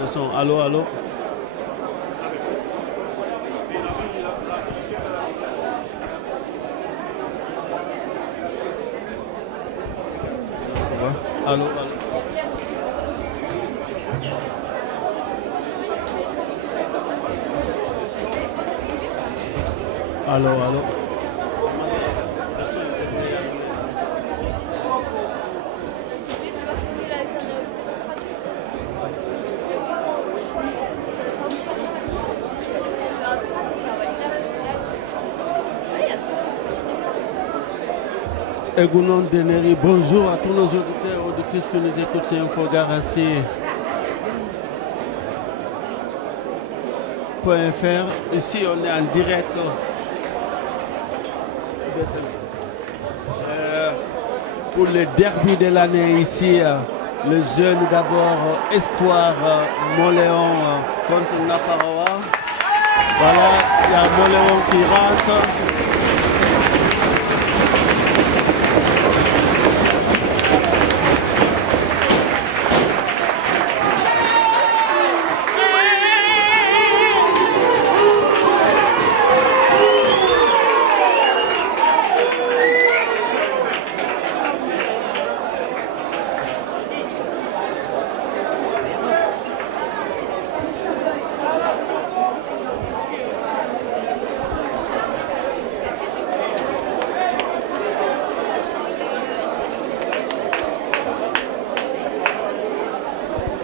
le son. Allô, allô. Allô, allô. Allô, allô. Egounon Deneri, bonjour à tous nos auditeurs et auditrices qui nous écoutent sur Infogarassi.fr. Ici, on est en direct pour le derby de l'année ici. Le jeune d'abord espoir Moléon contre Nafaroa. Voilà, il y a Moléon qui rentre.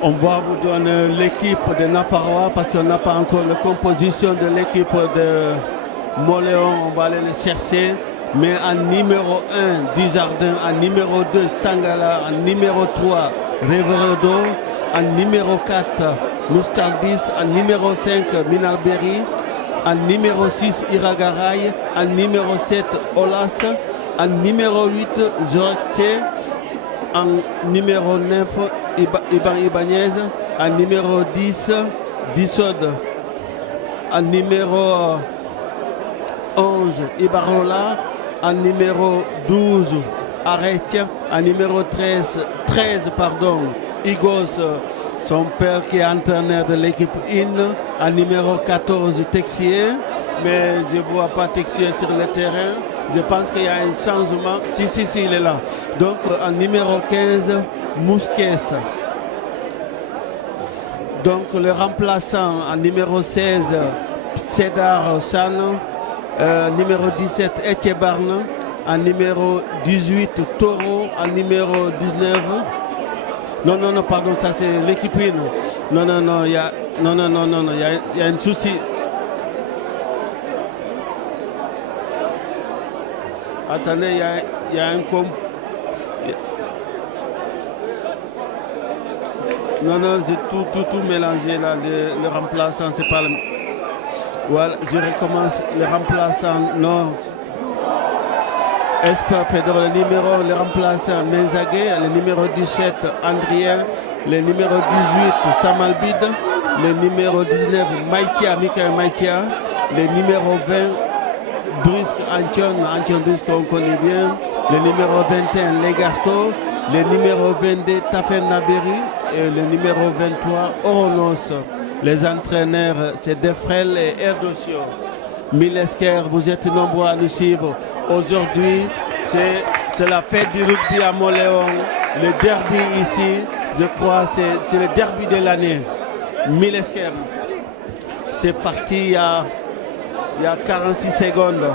On va vous donner l'équipe de Nafaroa parce qu'on n'a pas encore la composition de l'équipe de Moléon. On va aller le chercher. Mais en numéro 1, Dujardin, en numéro 2, Sangala, en numéro 3, Reveredo, en numéro 4, Moustardis, en numéro 5, Minalberi, en numéro 6, Iragaray, en numéro 7, Olas, en numéro 8, Jorge, en numéro 9, Iban Ibanez, en numéro 10, Dissod, en numéro 11, Ibarola, en numéro 12, Arrête, en numéro 13, Igos, son père qui est entraîneur de l'équipe IN, en numéro 14, Texier, mais je ne vois pas Texier sur le terrain. Je pense qu'il y a un changement. Si, il est là. Donc, en numéro 15, Mousquet. Donc, le remplaçant en numéro 16, Cédar Chan. Numéro 17, Etchebarne. En numéro 18, Taureau. En numéro 19. Non, pardon, ça c'est l'équipe IN. Non, il y a un souci. Attendez, il y a un Non, j'ai tout mélangé là. Le remplaçant, c'est pas le. Voilà, je recommence. Le remplaçant, non. Esper Fedor, le remplaçant Menzagé, le numéro 17 Andrien, le numéro 18 Samalbid, le numéro 19 Michael Maïkia, le numéro 20 Brusque Antion Brusque on connaît bien, le numéro 21 Legarto, le numéro 22 Tafen Naberi et le numéro 23 Oronos. Les entraîneurs c'est Defrel et Erdosio. Milesker, vous êtes nombreux à nous suivre. Aujourd'hui, c'est la fête du rugby à Moléon, le derby ici, je crois c'est le derby de l'année. Milesker, c'est parti il y a 46 secondes.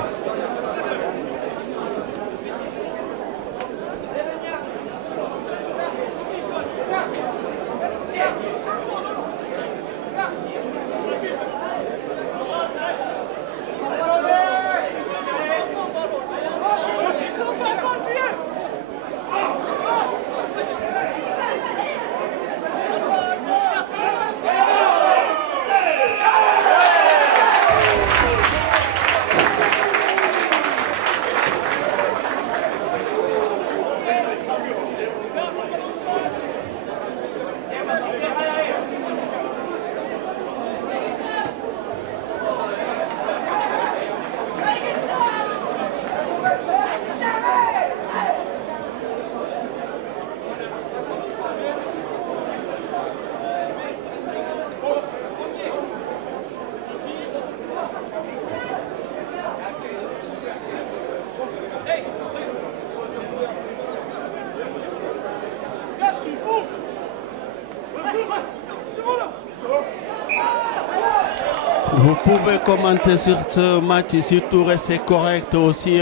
pouvez commenter sur ce match et surtout rester correct aussi,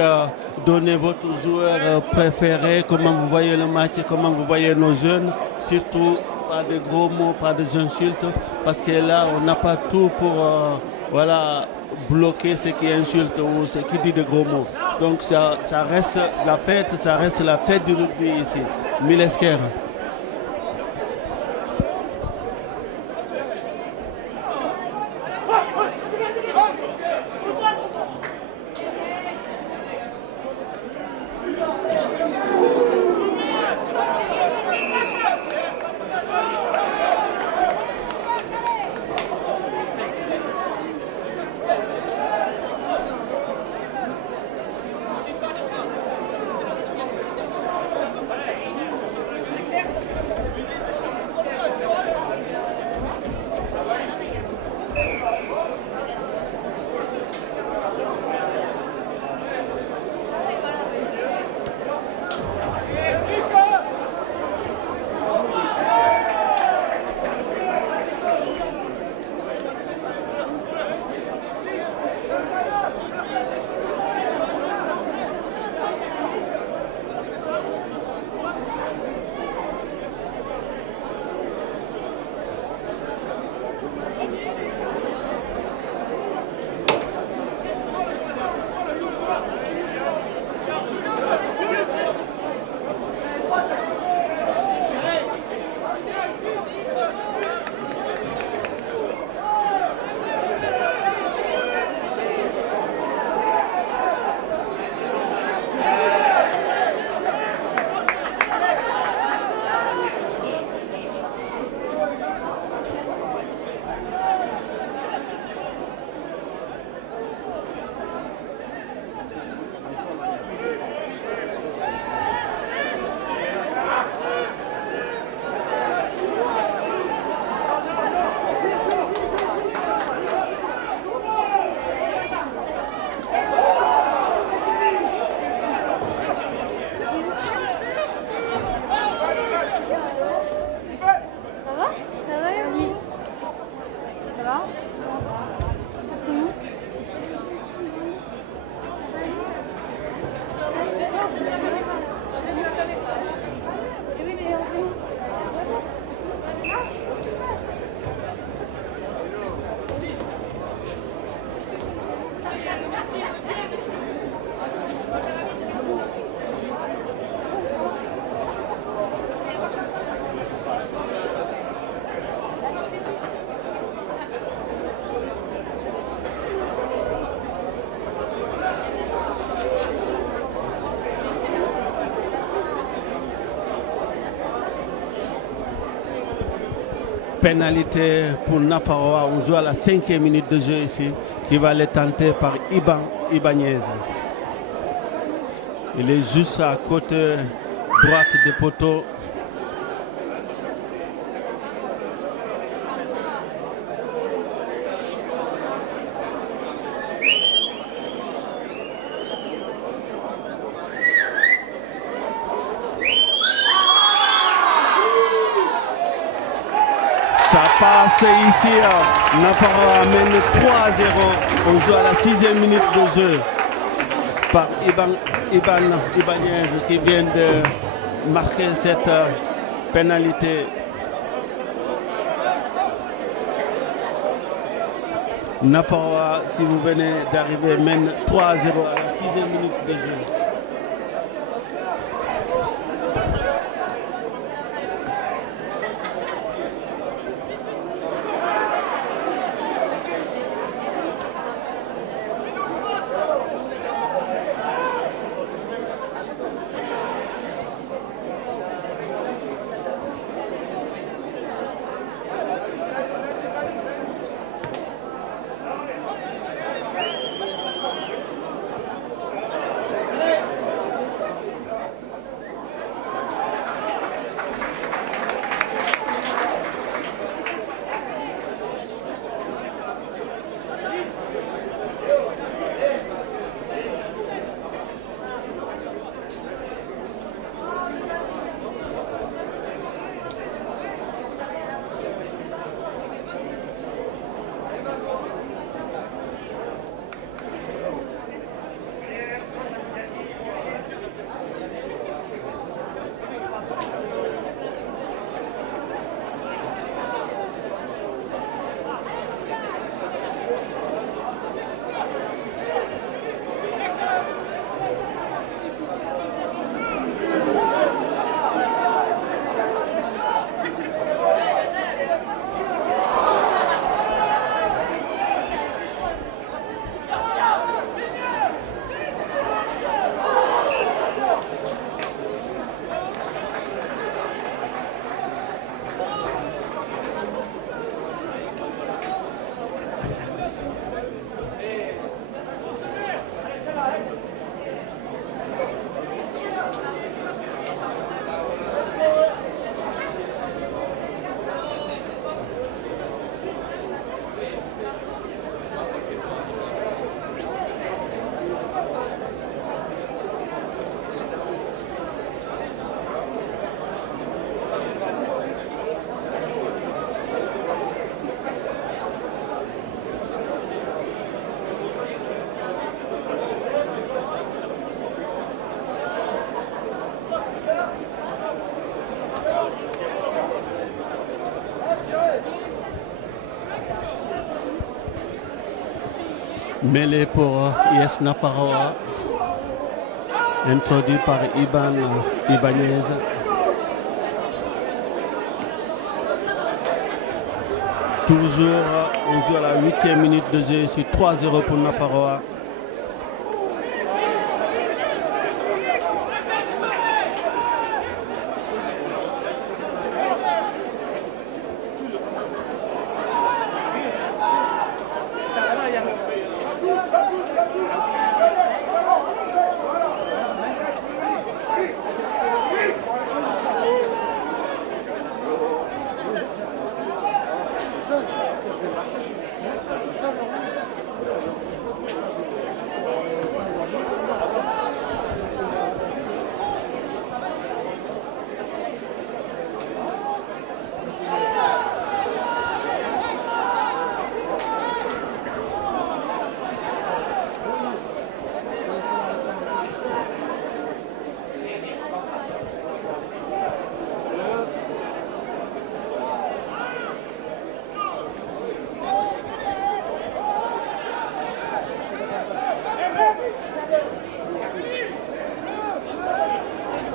donner votre joueur préféré, comment vous voyez le match et comment vous voyez nos jeunes, surtout pas de gros mots, pas de insultes, parce que là on n'a pas tout pour voilà, bloquer ce qui insulte ou ce qui dit de gros mots. Donc ça reste la fête, ça reste la fête du rugby ici. Milesker. Pénalité pour Nafaroa, on joue à la 5e minute de jeu ici, qui va aller tenter par Ibanez. Il est juste à côté droite des poteaux. Ça passe ici, Nafaroa amène 3-0. On joue à la 6e minute de jeu par Ibanez qui vient de marquer cette pénalité. Nafaroa, si vous venez d'arriver, mène 3-0 à la 6e minute de jeu. Mêlée pour Yes Nafaroa, introduit par Ibanez. Toujours, on joue à la 8e minute de jeu, sur 3-0 pour Nafaroa.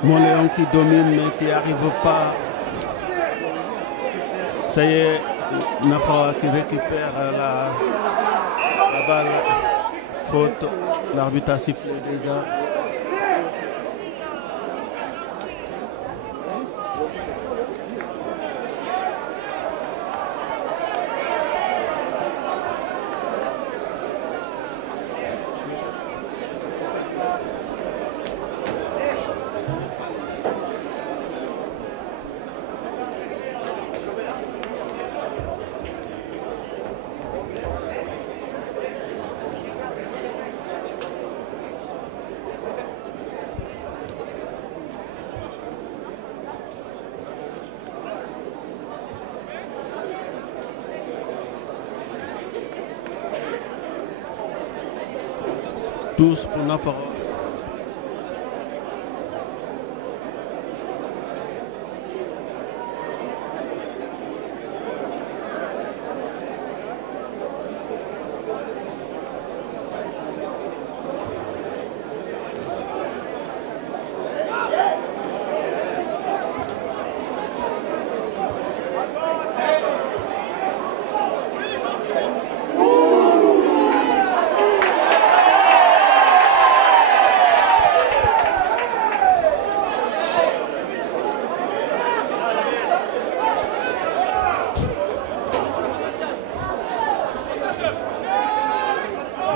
Moléon qui domine mais qui n'arrive pas. Ça y est, Nafaroa qui récupère la balle. Faute, l'arbitre a sifflé déjà. Tous pour Nafaroa.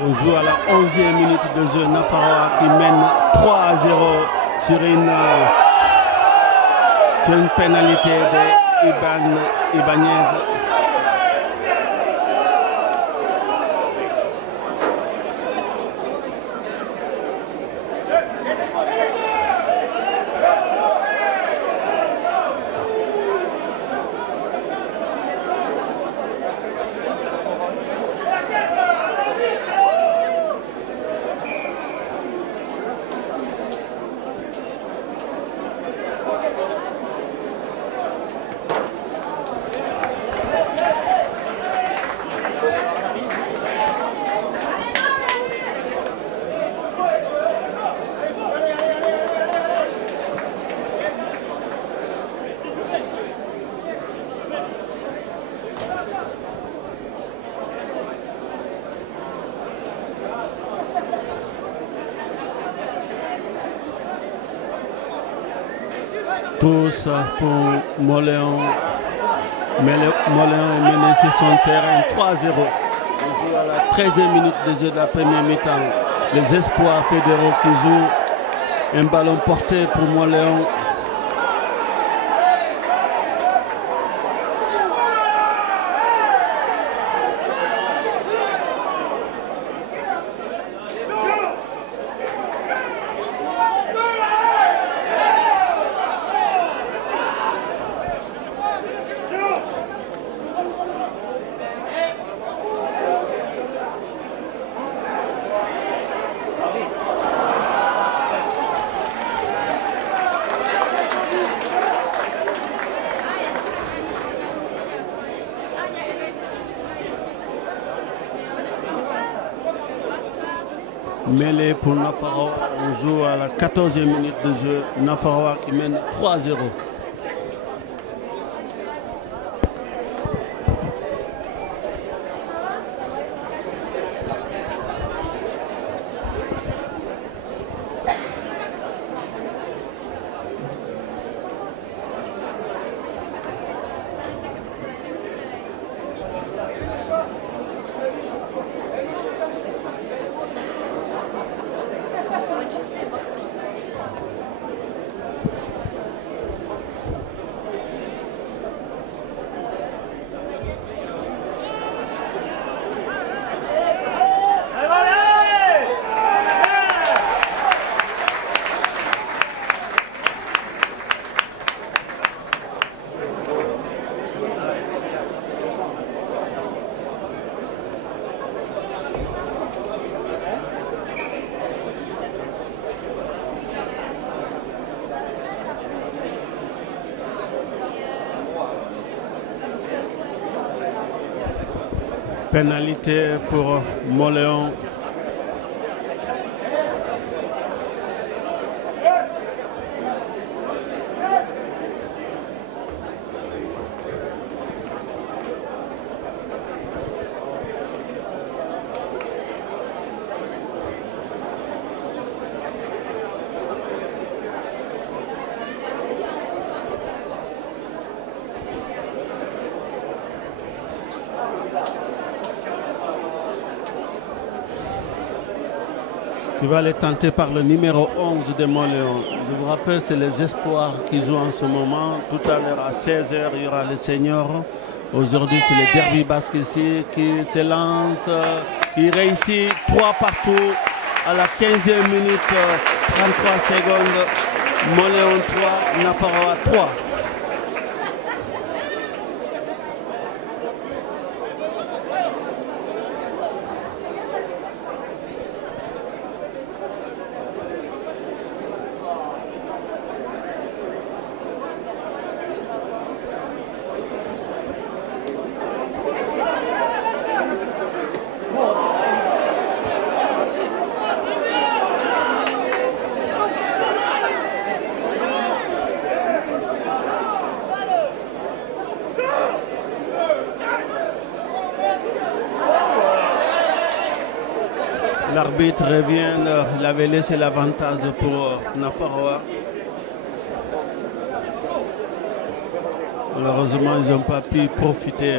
On joue à la 11e minute de jeu. Nafaroa qui mène 3-0 sur une pénalité de Ibanez. Tous pour Moléon. Moléon est mené sur son terrain 3-0. On joue à la 13e minute de jeu de la première mi-temps. Les espoirs fédéraux qui jouent un ballon porté pour Moléon. Mêlée pour Nafarawa. On joue à la 14e minute de jeu. Nafarawa qui mène 3-0. Pénalité pour Moléon. Qui va aller tenter par le numéro 11 de Montléon. Je vous rappelle, c'est les espoirs qui jouent en ce moment. Tout à l'heure à 16h, il y aura les seniors. Aujourd'hui, c'est le derby basque ici qui se lance, qui réussit 3 partout à la 15e minute, 33 secondes. Montléon 3, Nafarawa 3. L'arbitre revient, il avait laissé l'avantage pour Nafarawa. Malheureusement, ils n'ont pas pu profiter.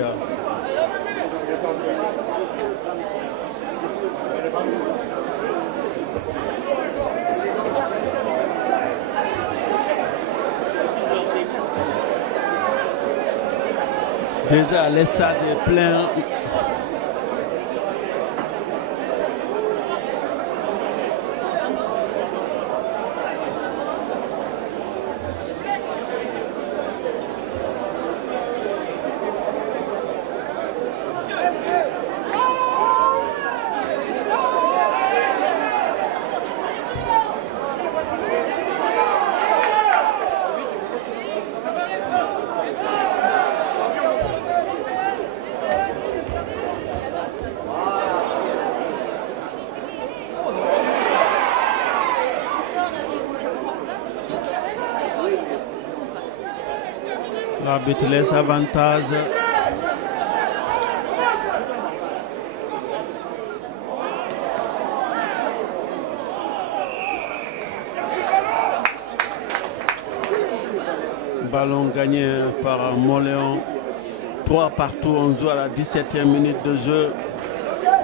Déjà, les stades est plein. L'arbitre laisse avantage. Ballon gagné par Moléon. 3 partout, on joue à la 17e minute de jeu.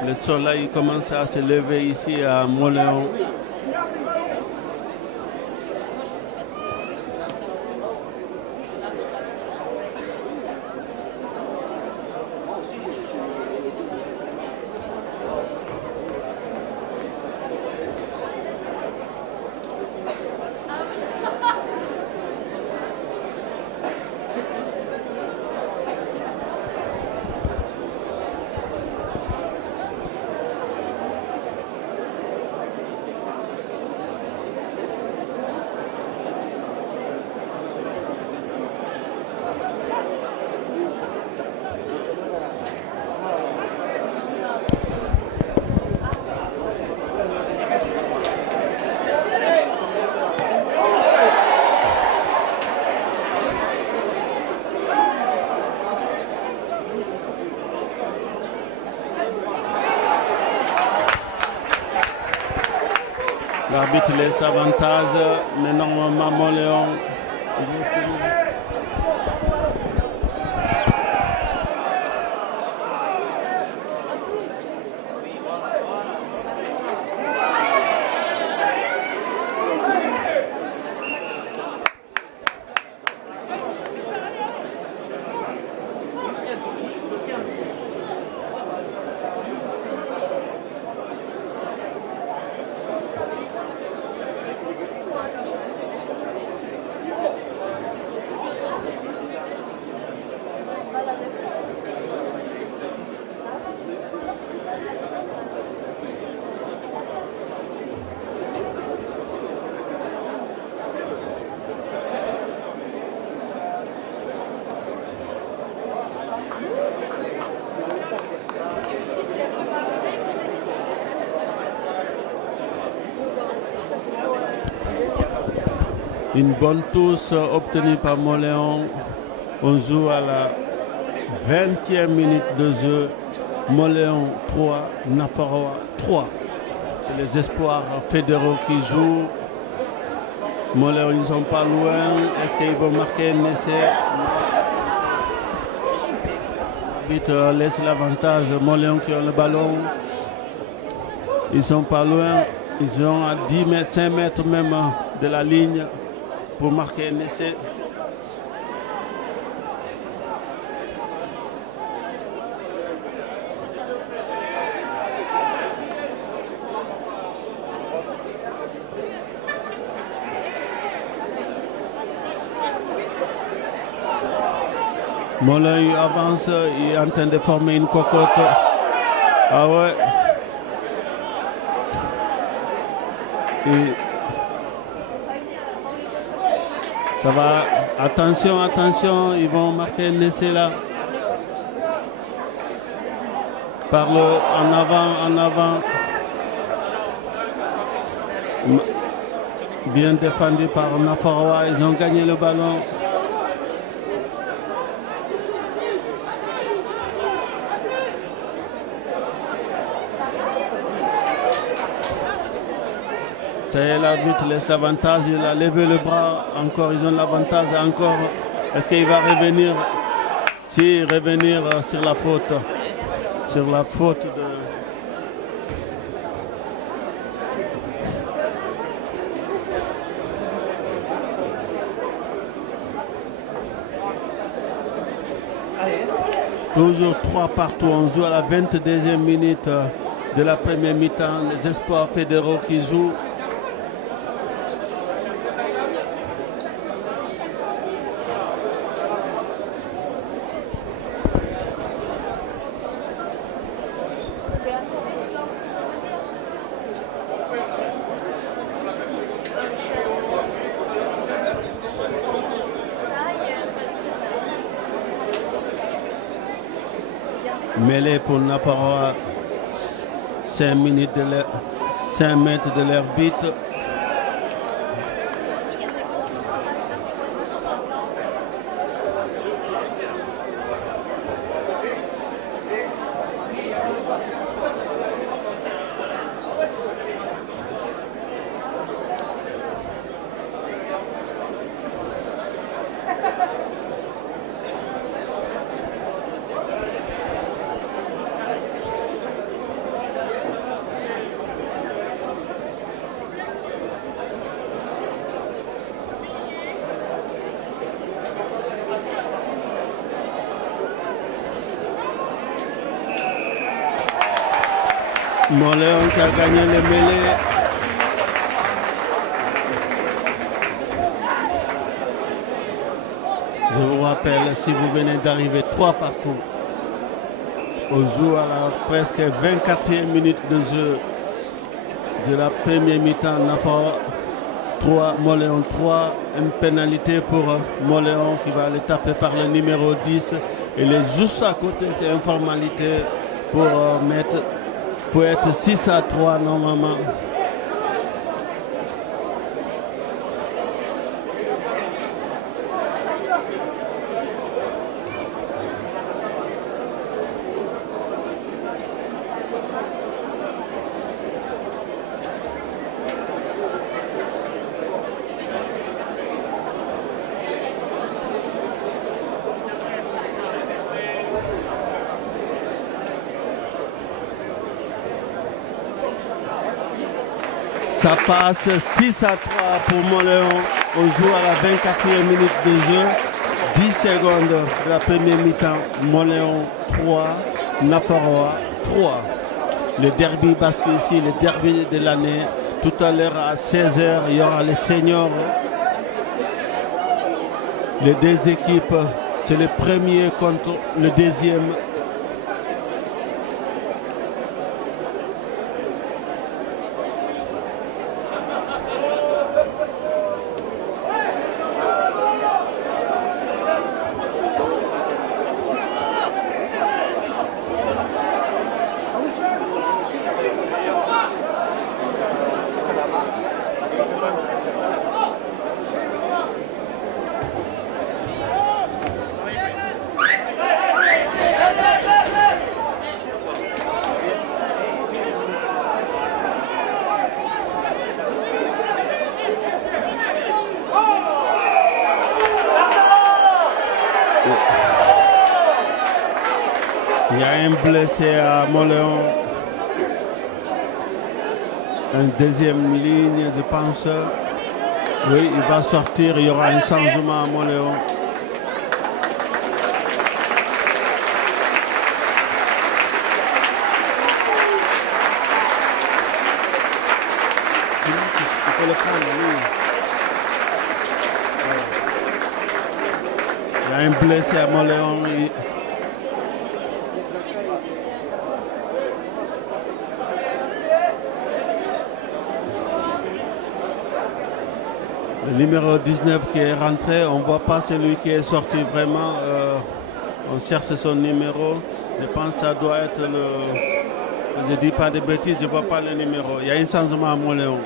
Le soleil commence à se lever ici à Moléon. L'arbitre laisse avantage, mais normalement Montléon. Une bonne touche obtenue par Montléon. On joue à la 20e minute de jeu. Montléon 3, Nafaroa 3. C'est les espoirs fédéraux qui jouent. Montléon, ils ne sont pas loin. Est-ce qu'ils vont marquer un essai? L'arbitre laisse l'avantage. Montléon qui ont le ballon. Ils ne sont pas loin. Ils sont à 10 mètres, 5 mètres même de la ligne pour marquer un essai. Montléon avance, il est en train de former une cocotte. Ah ouais. Et ça va. Attention, attention, ils vont marquer un essai là. Par le en avant, en avant. Bien défendu par Nafaroa, ils ont gagné le ballon. Ça y est, l'arbitre laisse l'avantage, il a levé le bras, encore, ils ont l'avantage encore. Est-ce qu'il va revenir? Si, revenir sur la faute. Sur la faute de... Toujours 3 partout, on joue à la 22e minute de la première mi-temps. Les espoirs fédéraux qui jouent. Mêlée pour Nafaroa, 5 mètres de l'arbitre. Montléon qui a gagné le mêlée. Je vous rappelle, si vous venez d'arriver 3 partout, on joue à la presque 24e minute de jeu de la première mi-temps. Nafaroa 3, Montléon 3. Une pénalité pour Montléon qui va aller taper par le numéro 10. Il est juste à côté, c'est une formalité pour être 6-3 normalement. Ça passe 6-3 pour Mont-Léon. On joue à la 24e minute de jeu. 10 secondes de la première mi-temps. Mont-Léon 3, Nafaroa 3. Le derby basque ici, le derby de l'année. Tout à l'heure à 16h, il y aura les seniors. Les deux équipes, c'est le premier contre le deuxième. Il y a un blessé à Mont-Léon. Un deuxième ligne, je pense. Oui, il va sortir. Il y aura un changement à Mont-Léon. Il faut le prendre, oui. Il y a un blessé à Mont-Léon. Le numéro 19 qui est rentré, on ne voit pas celui qui est sorti vraiment. On cherche son numéro. Je pense que ça doit être le... Je ne dis pas de bêtises, je ne vois pas le numéro. Il y a un changement à Mont-Léon.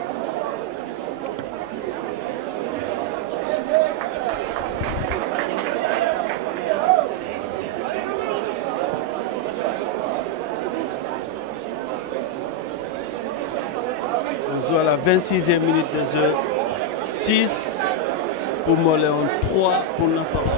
On joue à la 26e minute de jeu. 6 pour Mont-Léon, 3 pour Nafaroa.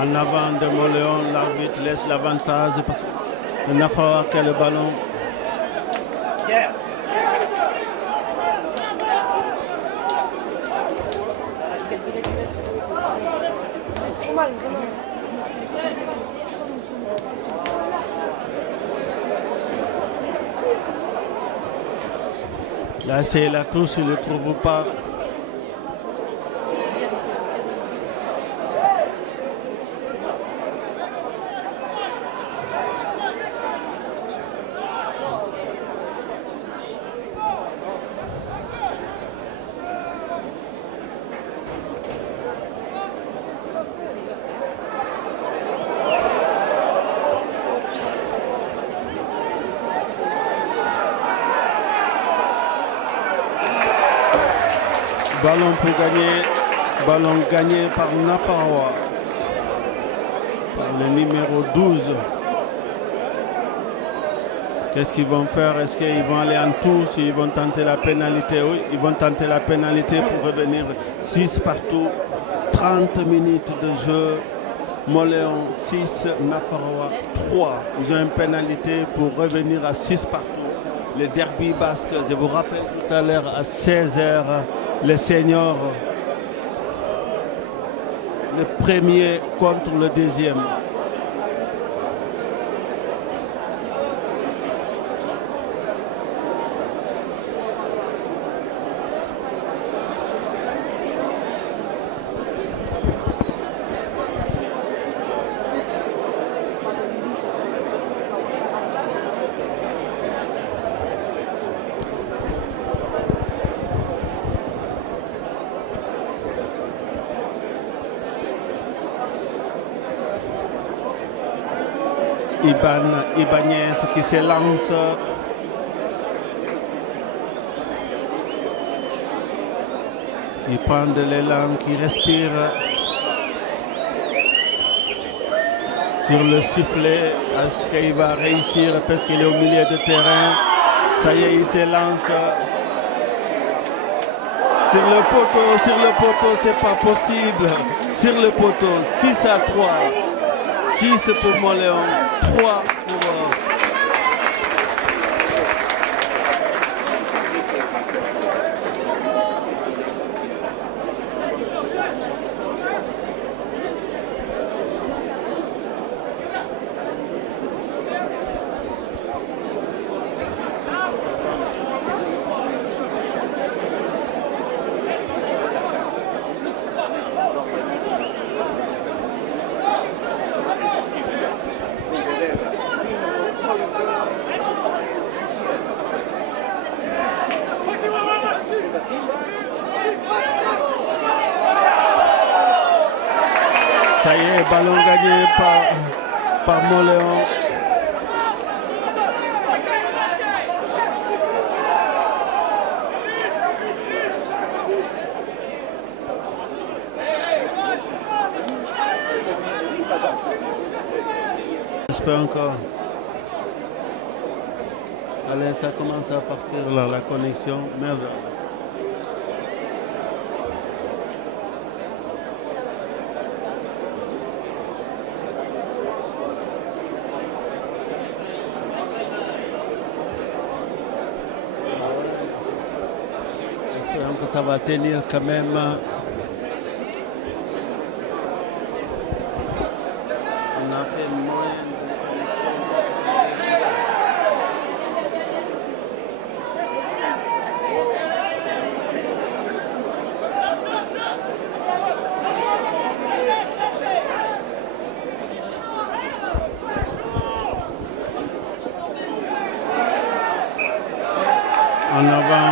En avant de Mont-Léon, l'arbitre laisse l'avantage parce que Nafaroa qui a le ballon. Là, c'est la touche, il ne le trouve pas. Ballon pour gagner, ballon gagné par Nafarawa, par le numéro 12. Qu'est-ce qu'ils vont faire? Est-ce qu'ils vont aller en touche? Ils vont tenter la pénalité? Oui, ils vont tenter la pénalité pour revenir 6 partout. 30 minutes de jeu. Moléon 6, Nafarawa 3. Ils ont une pénalité pour revenir à 6 partout. Le derby basque, je vous rappelle tout à l'heure à 16h. Les seniors, le premier contre le deuxième. Ibanez qui se lance. Qui prend de l'élan, qui respire. Sur le sifflet, est-ce qu'il va réussir parce qu'il est au milieu de terrain? Ça y est, il se lance. Sur le poteau, c'est pas possible. Sur le poteau, 6-3. 6 pour Moléon, 3 pour... Ça y est, ballon gagné par Moléon. J'espère encore. Allez, ça commence à partir là, la connexion. Merde. Espérons que ça va tenir quand même. On a fait moins de connexion. En avant.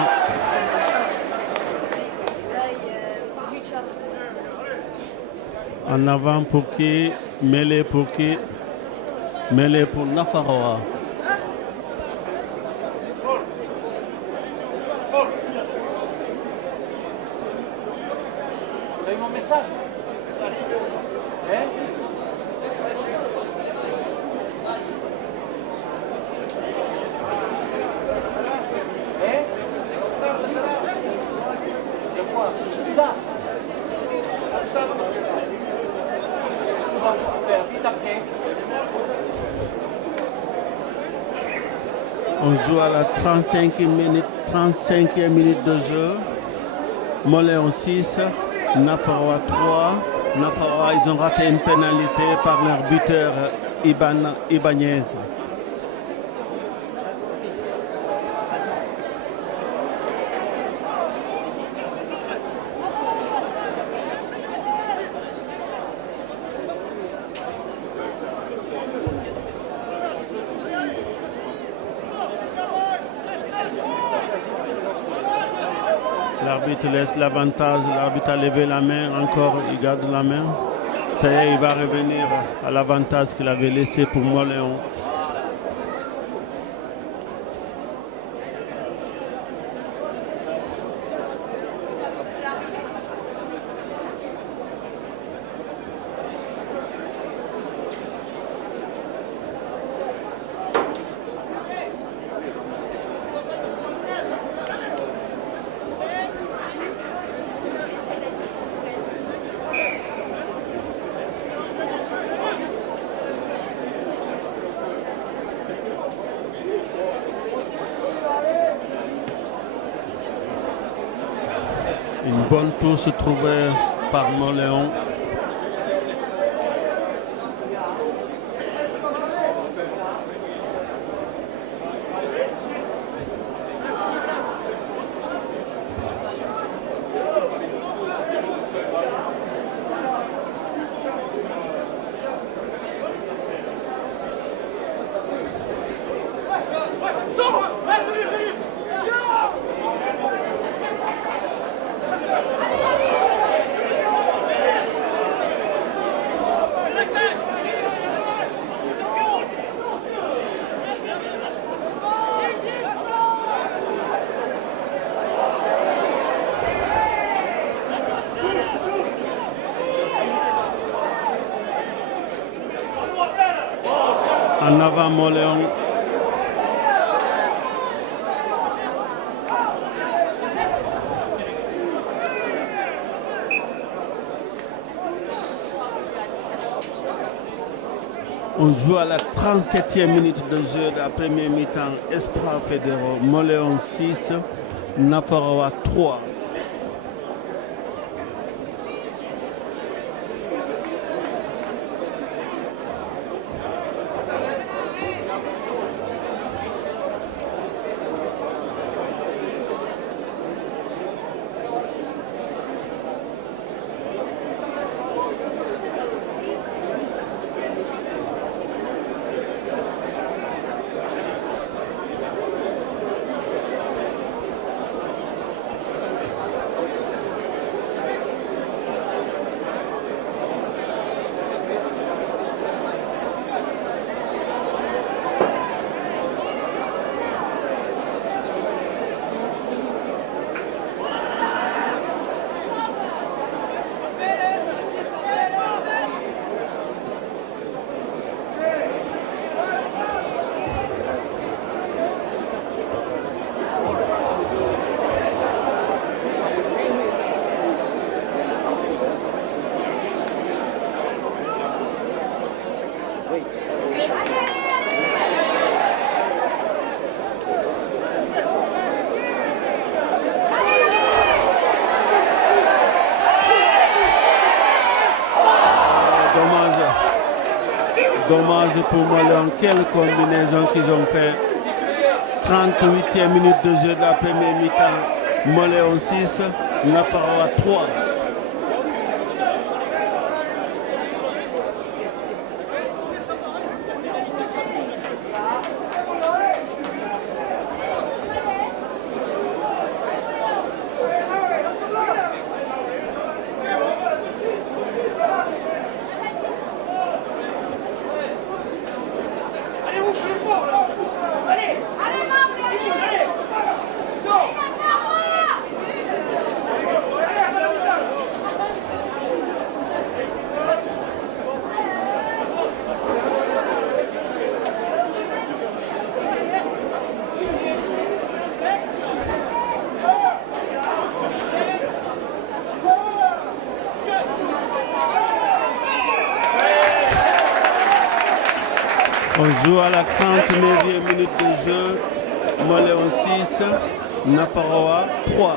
En avant pour qui? Mêlée pour qui? Mêlée pour Nafarawa. Vous avez mon message? Hein? De quoi? Je suis là. On va faire vite après. On joue à la 35e minute de jeu. Moléon 6, Nafawa 3. Nafawa, ils ont raté une pénalité par leur buteur Ibanez. L'arbitre laisse l'avantage, l'arbitre a levé la main, encore il garde la main. Ça y est, il va revenir à l'avantage qu'il avait laissé pour Moléon. Une bonne touche trouvée par Moléon. En avant Moléon. On joue à la 37e minute de jeu de la première mi-temps. Espoir Fédéraux, Moléon 6, Nafarawa 3. Dommage pour Moléon. Quelle combinaison qu'ils ont fait. 38e minute de jeu de la première mi-temps. Moléon 6, Nafarawa 3. On joue à la 39e minute de jeu. Moléon 6, Naparoa 3.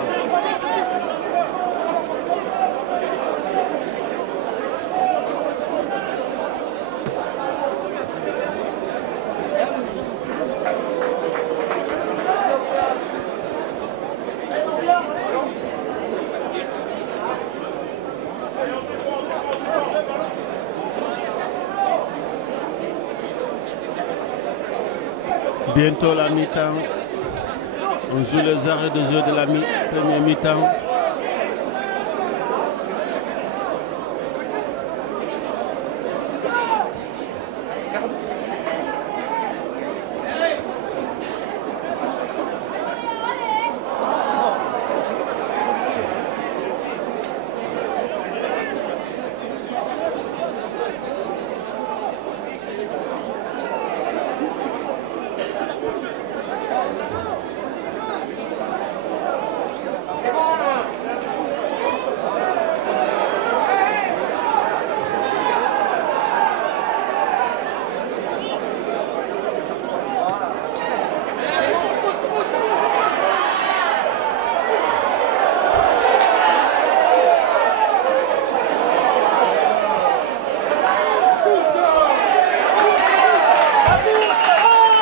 Bientôt la mi-temps. On joue les arrêts de jeu de la première mi-temps.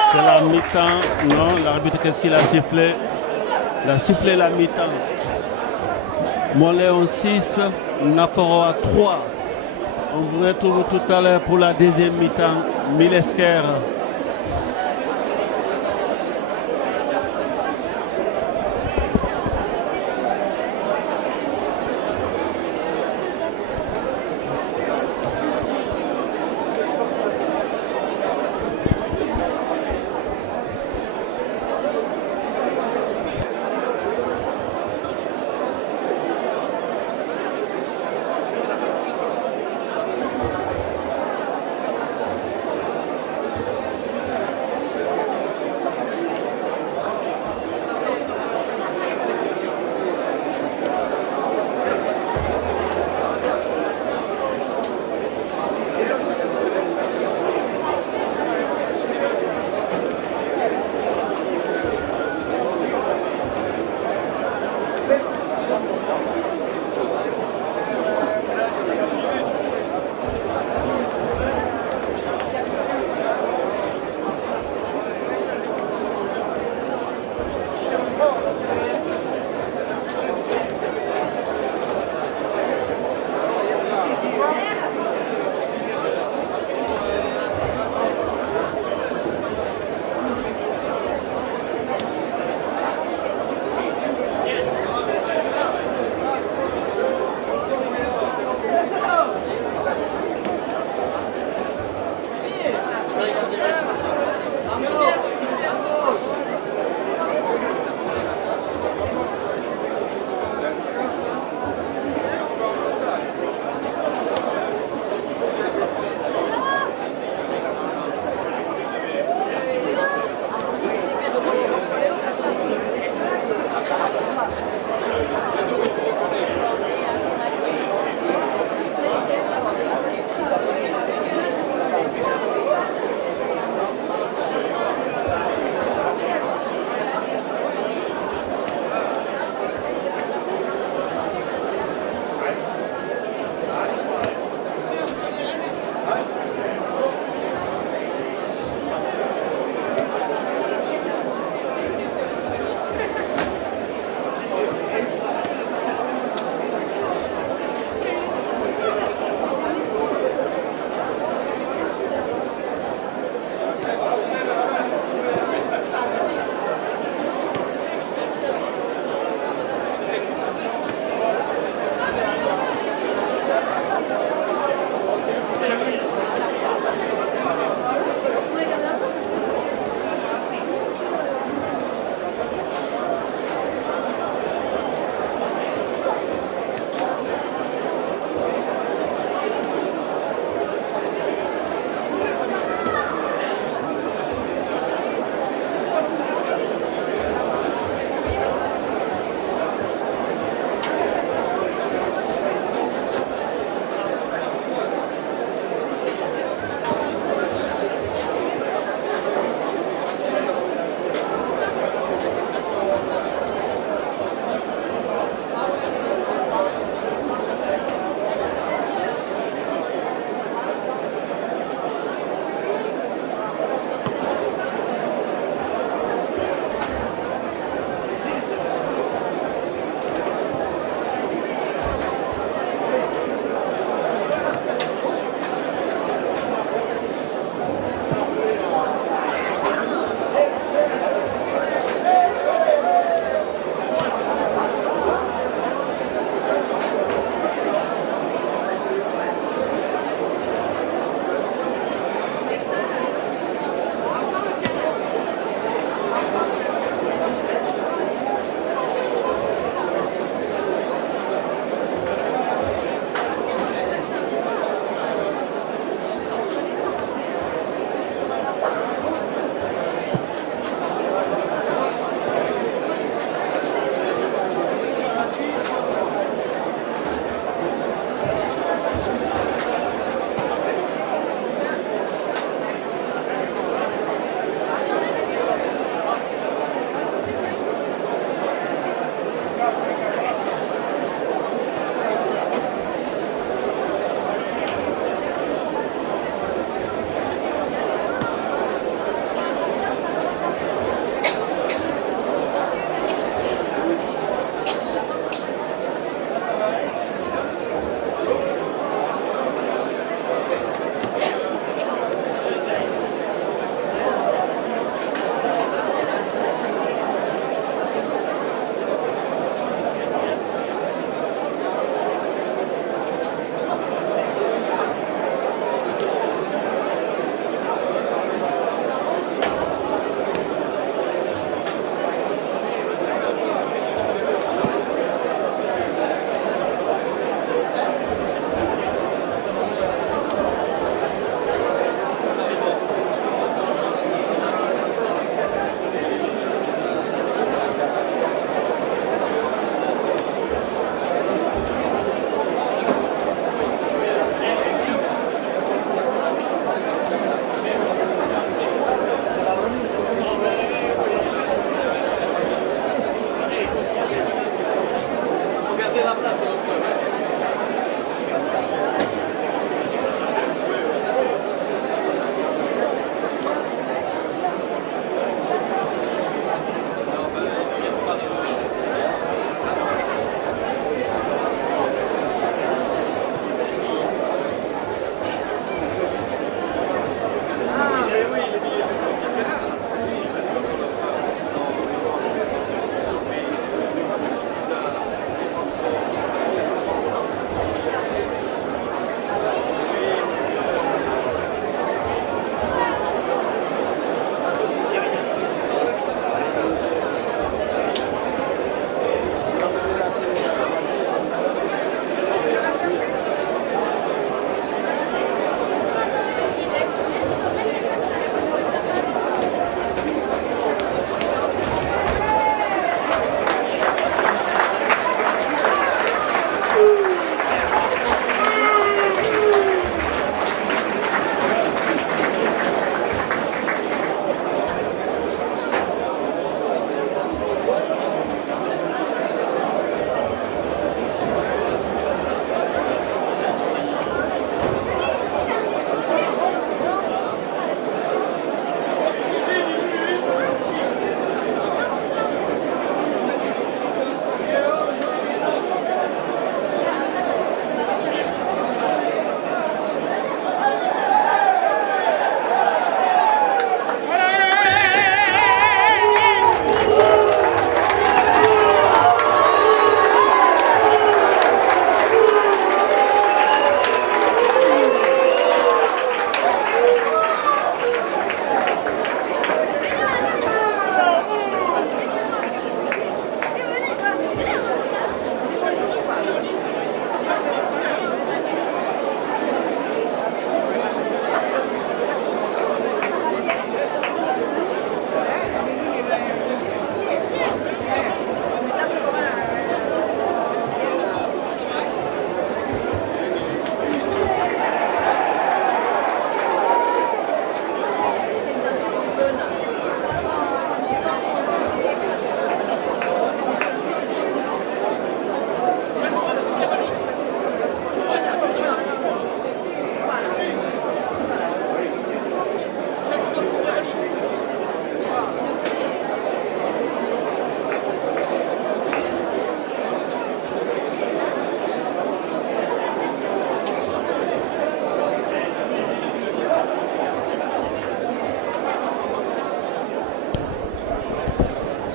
C'est la mi-temps. Non, l'arbitre, qu'est-ce qu'il a sifflé? Il a sifflé la mi-temps. Moléon 6, Naporoa 3. On vous retrouve tout à l'heure pour la deuxième mi-temps. Milesker.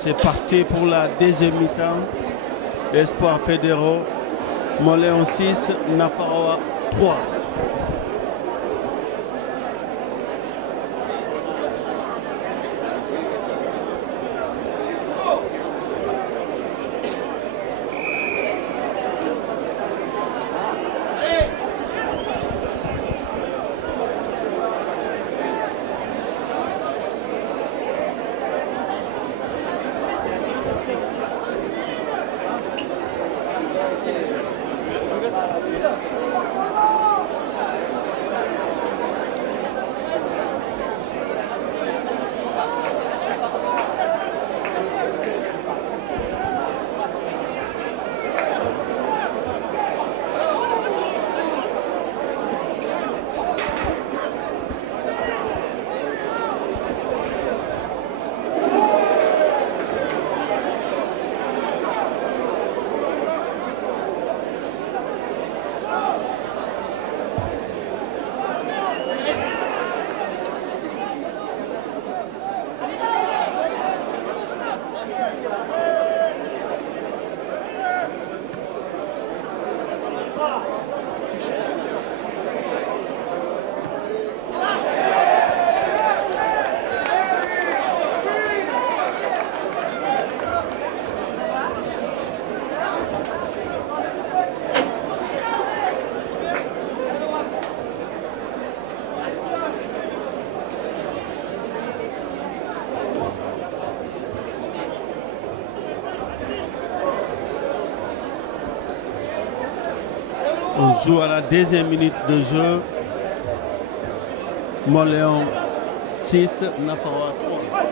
C'est parti pour la deuxième mi-temps. L'Espoir fédéraux, Moléon 6, Naparawa 3. On joue à la deuxième minute de jeu. Moléon 6, Naparawa 3.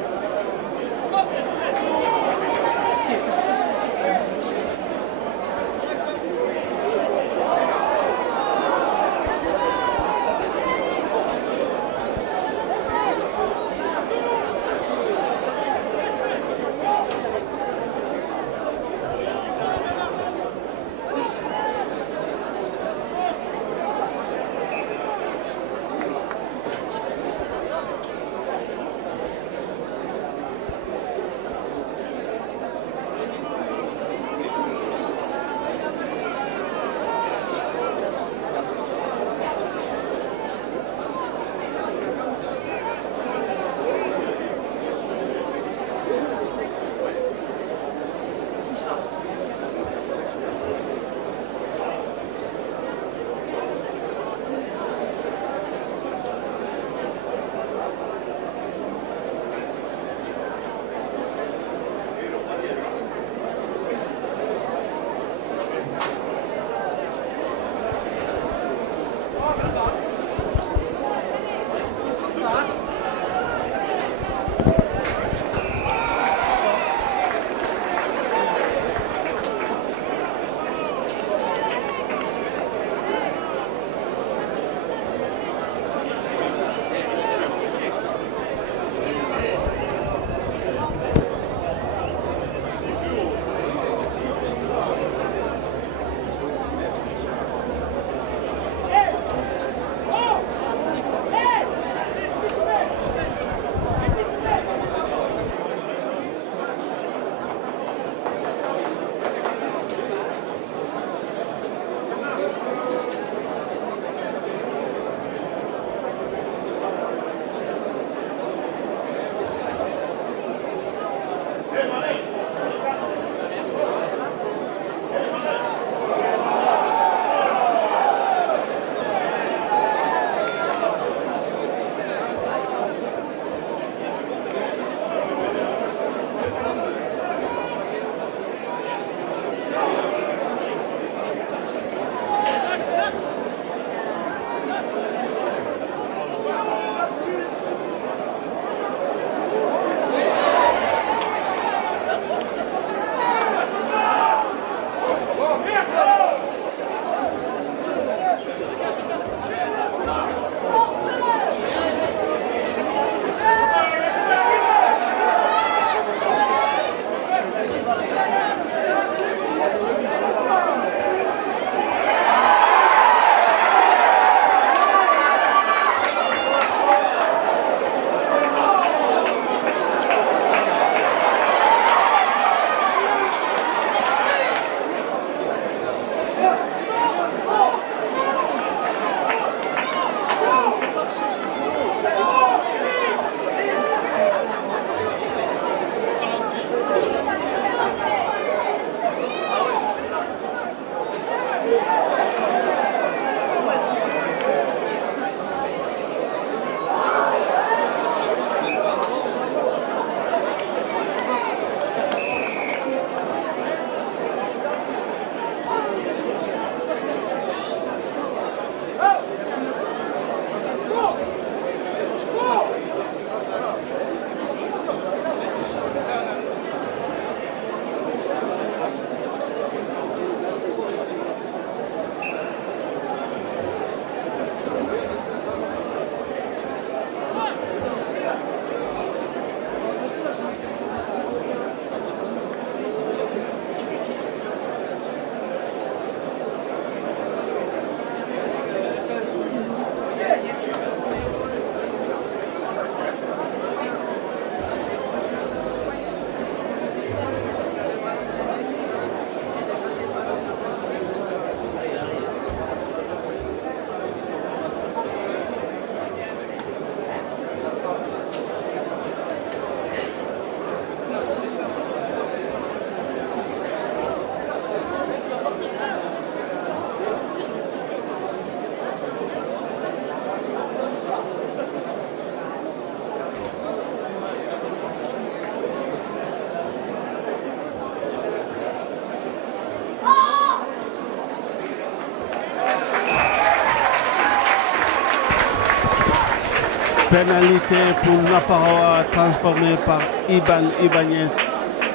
Pénalité pour Nafarawa transformé par Ibanez.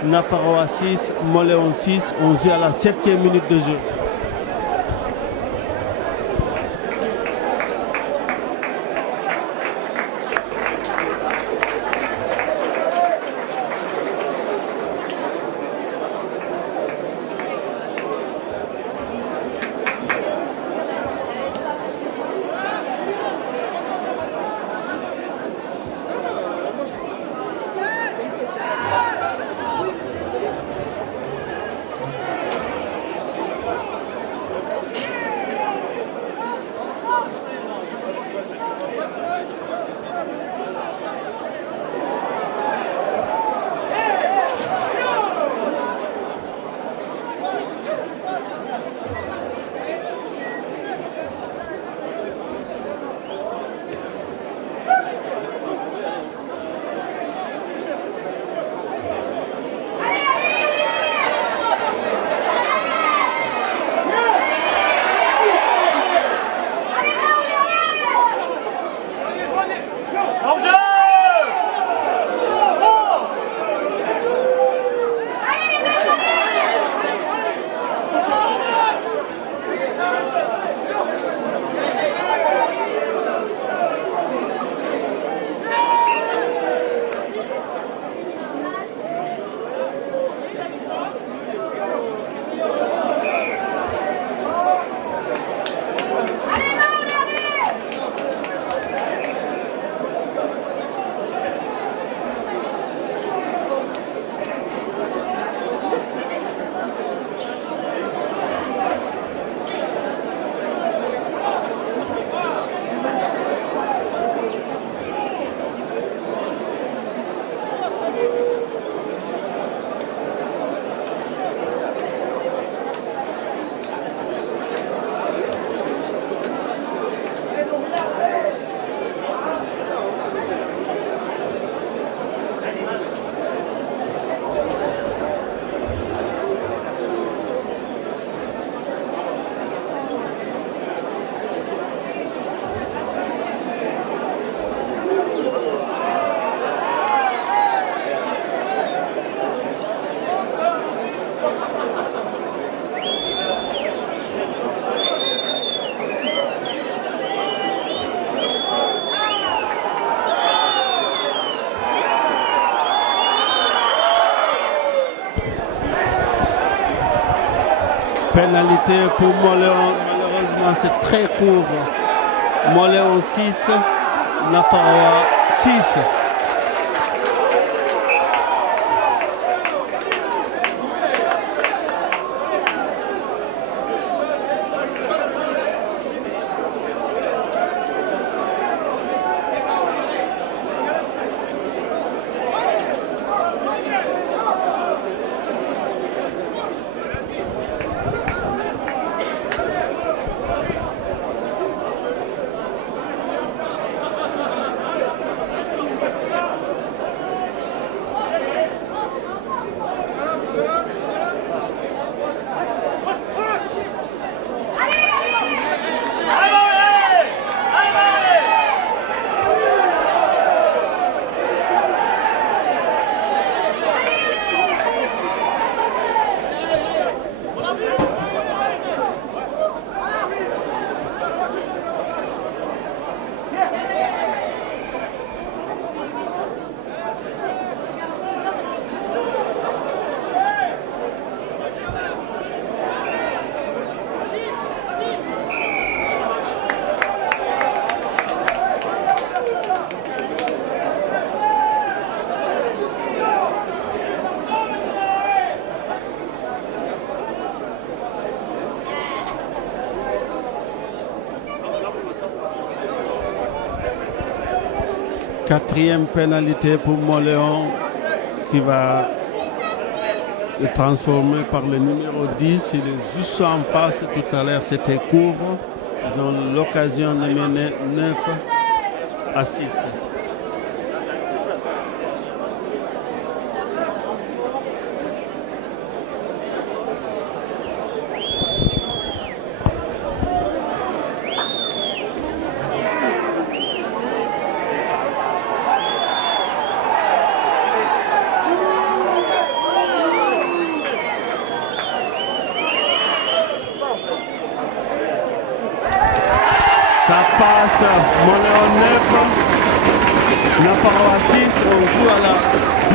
Nafarawa 6, Moléon 6. On joue à la 7e minute de jeu. Pénalité pour Moléon. Malheureusement, c'est très court. Moléon 6, Nafarawa 6. Quatrième pénalité pour Moléon qui va se transformer par le numéro 10. Il est juste en face. Tout à l'heure, c'était court. Ils ont l'occasion de mener 9 à 6. Ça passe, Moléon 9, Nafarawa 6. On joue à la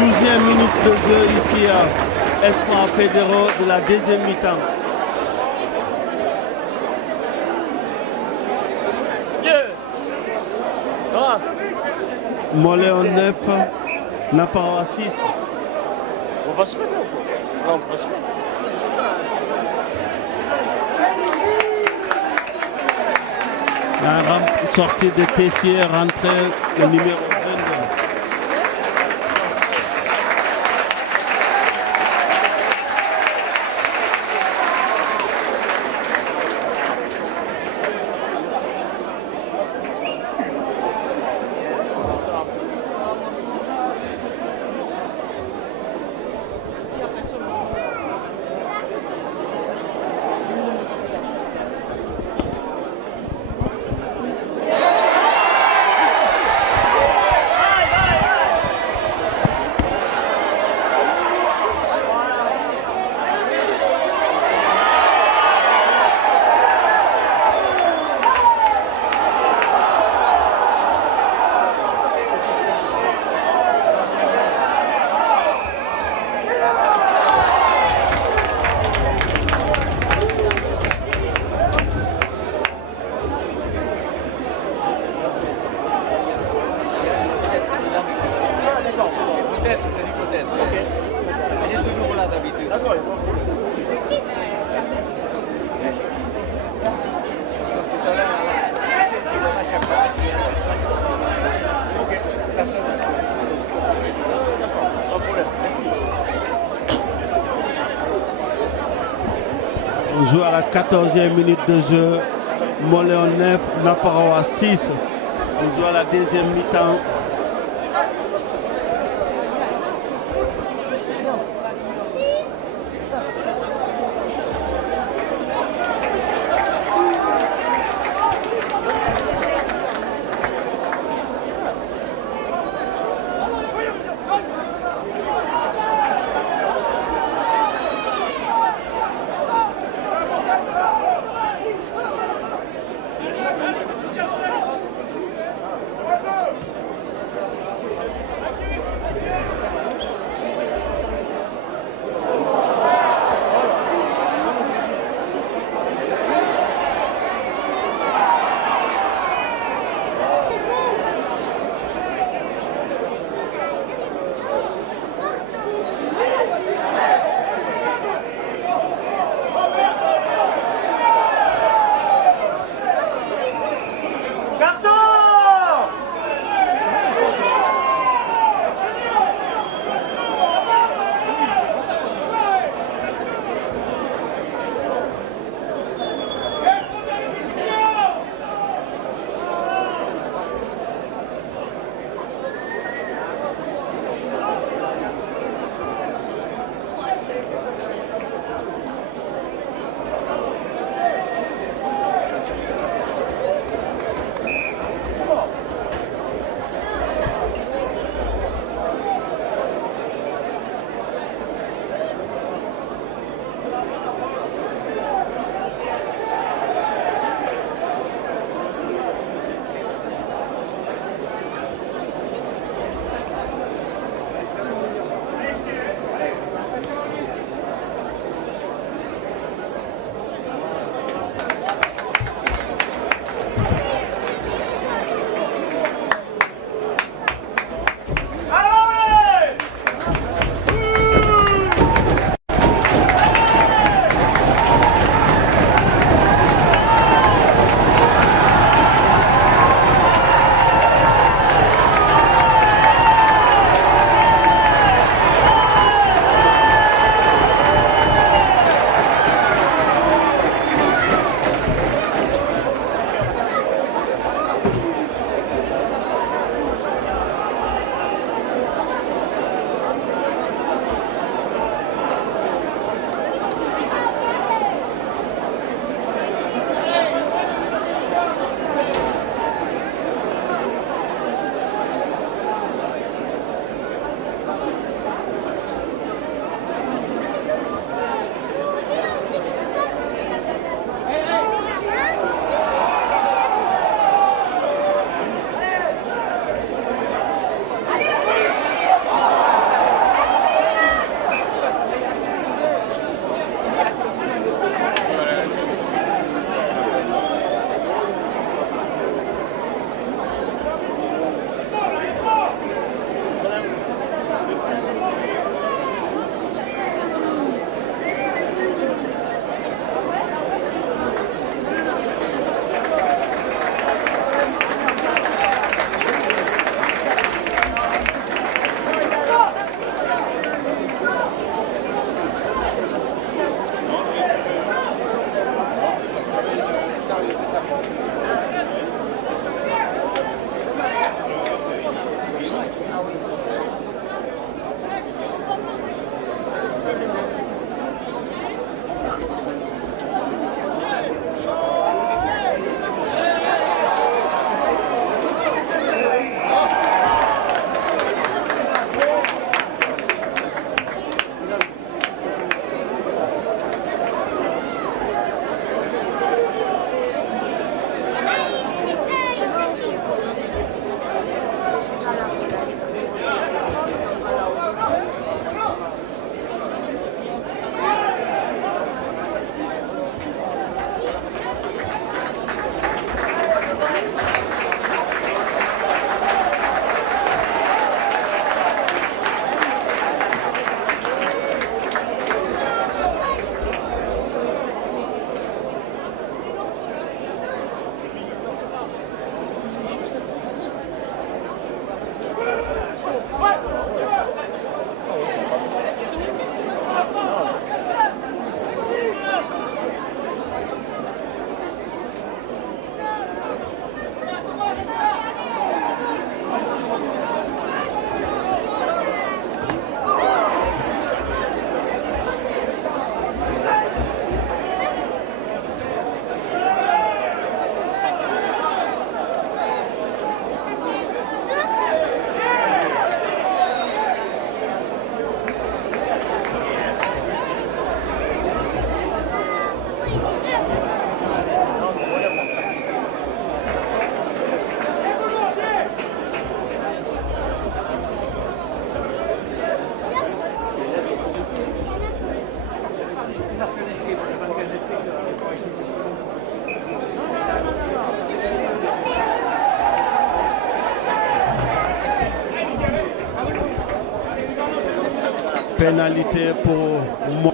12e minute de jeu ici à Espoir Fédéraux de la deuxième mi-temps. Moléon 9, Nafarawa 6. On va se mettre là ou quoi? Non, on va se mettre. La sortie de Tessier, rentrée le numéro 22. On joue à la 14e minute de jeu. Moléon 9, Nafarawa 6. On joue à la deuxième mi-temps. Pénalité pour moi.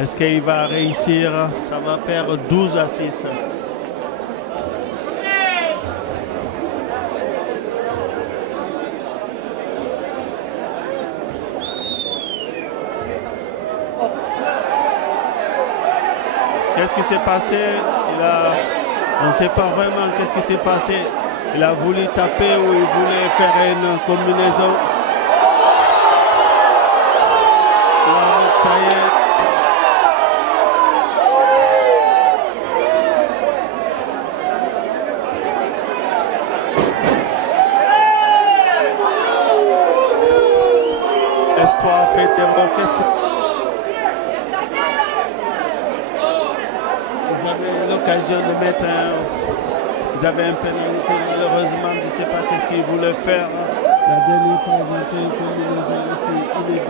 Est-ce qu'il va réussir? Ça va faire 12-6. Qu'est-ce qui s'est passé? On ne sait pas vraiment qu'est-ce qui s'est passé. Il a voulu taper ou il voulait faire une combinaison. Ça y est. Espoir fait terror. Vous avez l'occasion de mettre Vous avez un pénalité, malheureusement, je ne sais pas qu'est-ce qu'il voulait faire. La dernière fois, ils ont fait une combinaison aussi inédite.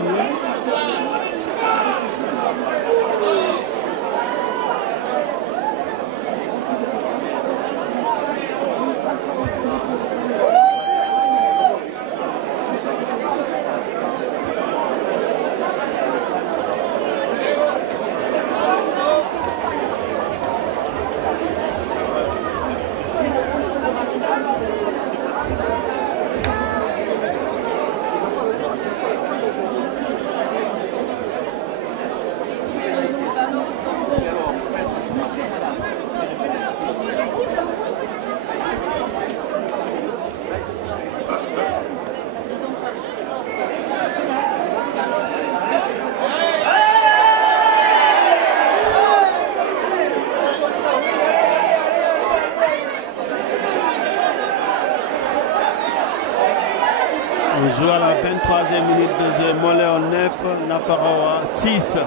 On joue à la 23e minute de jeu. Moléon 9, Nafaroa 6.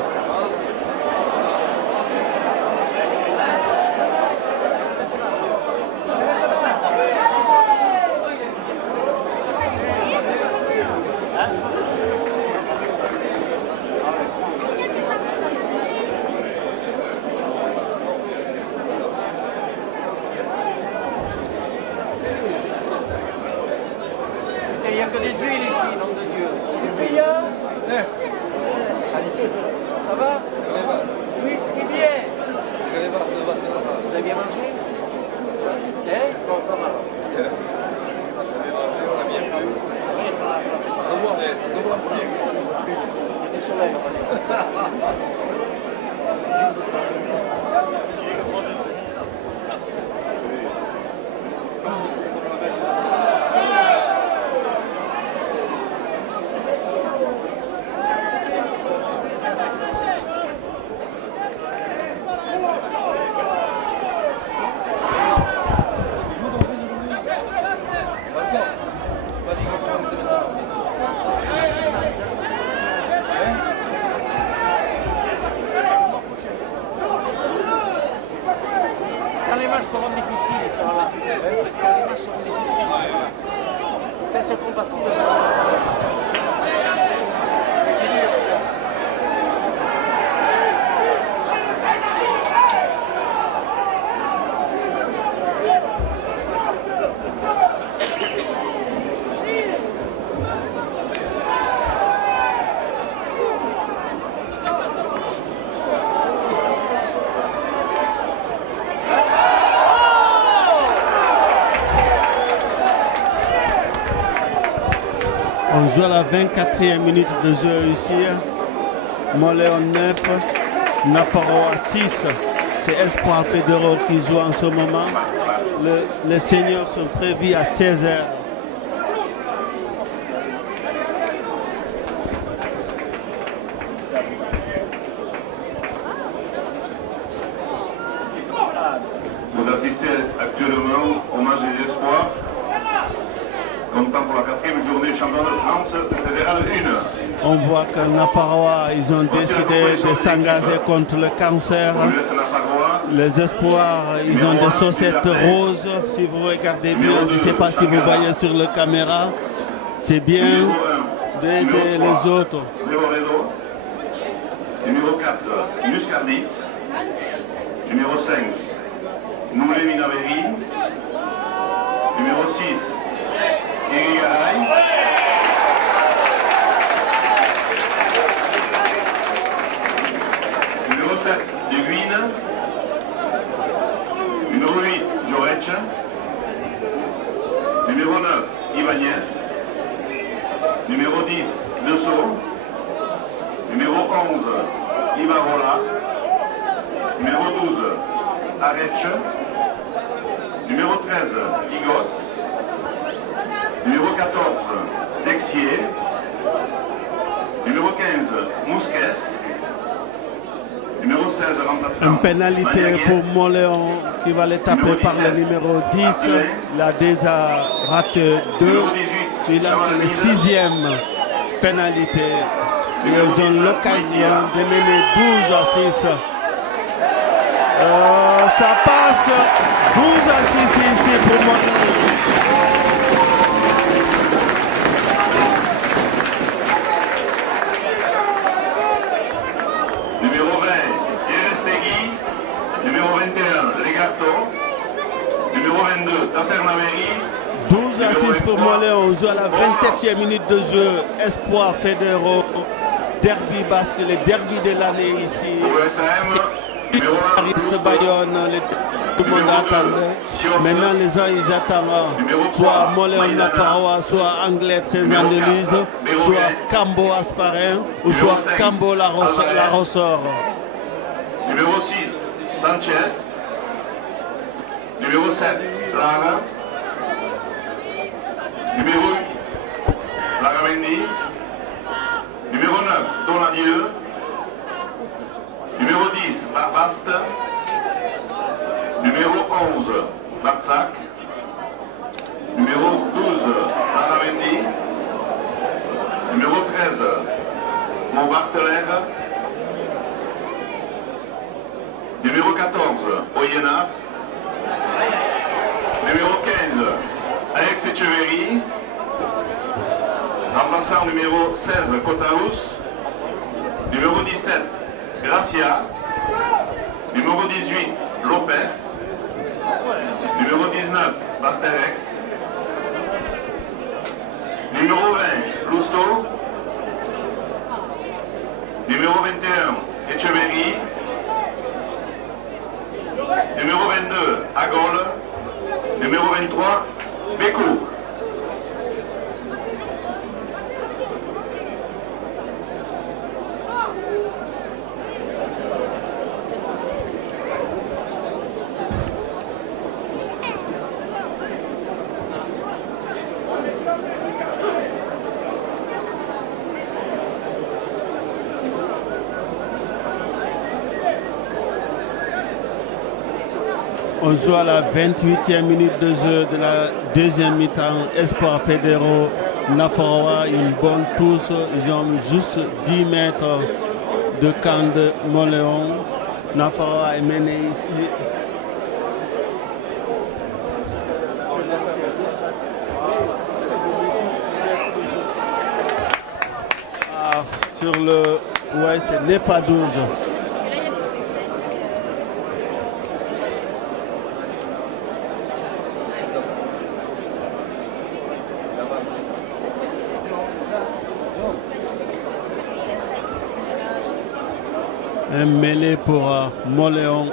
Il n'y a que des huiles ici, nom de Dieu. Ça va? Oui, très bien. Vous avez bien mangé? Hein? Bon, ça va. C'est du soleil, on va dire. Quand les matchs seront difficiles, ils seront là. Quand les matchs seront difficiles, peut-être c'est trop facile. On joue à la 24e minute de jeu ici. Moléon 9, Nafaroa 6. C'est Espoir Fédéraux qui joue en ce moment. Les seniors sont prévus à 16h. Vous assistez actuellement au match des espoirs, comptant pour la 4e journée championnat de France fédérale 1. On voit que Nafaroa, ils ont décidé de s'engager contre le cancer. On laisse Nafaroa Les espoirs, ils ont des chaussettes roses. Si vous regardez bien, je ne sais pas si vous voyez sur la caméra. C'est bien d'aider les autres. Numéro 4, Muscarditz. Numéro 5, Noulé Minaveri. Numéro 6, Irigaray. Numéro 7, Deguine. Numéro 8, Jorech. Numéro 9, Ibanez. Numéro 10, Dessau. Numéro 11, Ibarola. Numéro 12, Arech. Numéro 13, Igos. Numéro 14, Texier. Numéro 15, Mousquet. Numéro 16, remplaçant. Une pénalité pour Moléon qui va le taper par le numéro 10. Il a déjà raté 2. Celui-là, c'est le 6e pénalité. Ils ont l'occasion de mener 12 à 6. Ça passe 12 à 6 ici pour moi. Numéro 20, Yerestegui. Numéro 21, Legato. Numéro 22, Tafernaveri. 12 à 6 pour Moléon. On joue à la 27e minute de jeu. Espoir fédéraux. Derby basque, le derby de l'année ici. Paris Bayonne, tout le monde attendait. Maintenant, les gens, ils attendent soit Moléon Nafaroa, soit Anglette Saint-Jean-de-Luz, soit Cambo Asparin, ou soit Cambo La Rossor. Numéro 6, Sanchez. Numéro 7, Lara. Numéro 8, Laramendi. Numéro 9, Donadieu. Numéro 10, Barbaste. Numéro 11, Bartzac. Numéro 12, Laramendi. Numéro 13, Montbarteler. Numéro 14, Oyena. Numéro 15, Alex Echeverry. Remplaçant numéro 16, Cotaus. Numéro 17, Gracia. Numéro 18, Lopez. Numéro 19, Basterex. Numéro 20, Lousteau. Numéro 21, Echeverry. Numéro 22, Agol. Numéro 23, Bécourt. On joue à la 28e minute de jeu de la deuxième mi-temps. Espoir fédéraux, Nafaroa, une bonne touche. Ils ont juste 10 mètres de camp de Moléon. Nafaroa est mené ici. Sur le... Ouais, c'est 9 à 12. Un mêlé pour Moléon.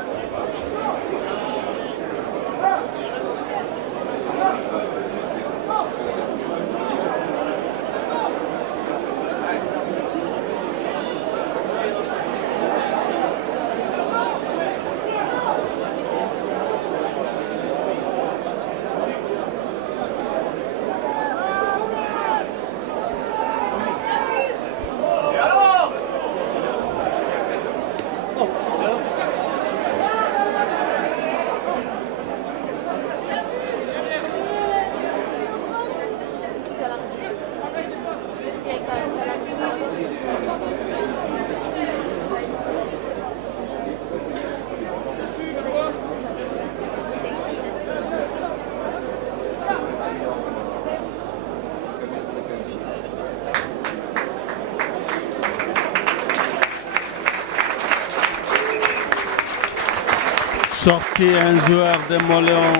Sorti un joueur de Moléon.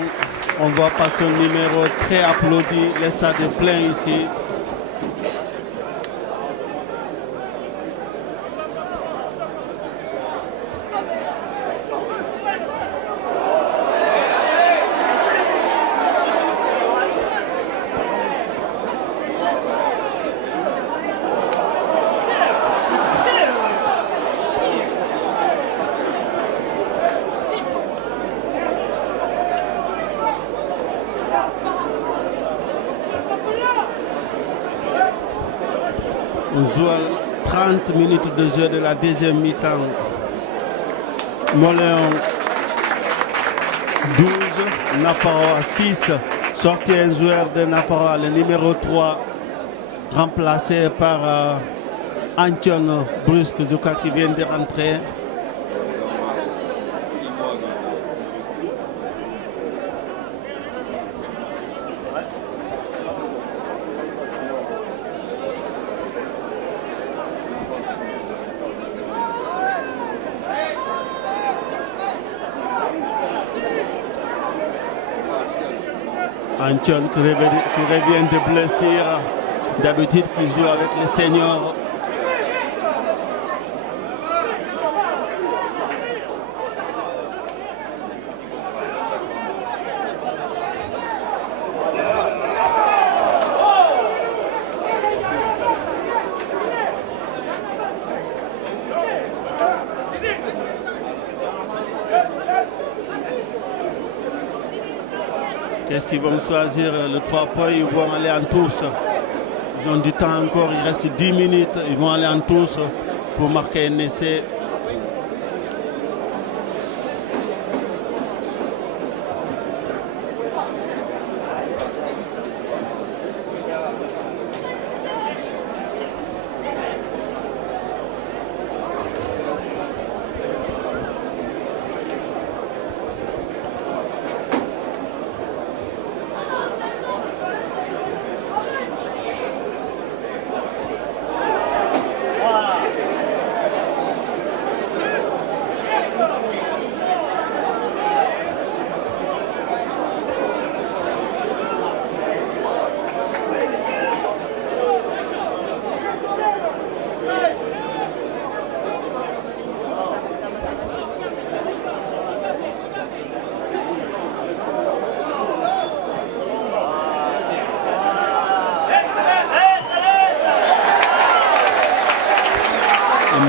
On voit pas son numéro très applaudi. Le stade est plein ici. On joue à 30 minutes de jeu de la deuxième mi-temps. Moléon 12, Naparoa 6. Sorti un joueur de Naparoa, le numéro 3, remplacé par Antion Brusque, qui vient de rentrer. Antion qui revient de blessure, d'habitude qui joue avec les seniors. Qu'est-ce qu'ils vont choisir? Le 3 points, ils vont aller en tous. Ils ont du temps encore, il reste 10 minutes. Ils vont aller en tous pour marquer un essai.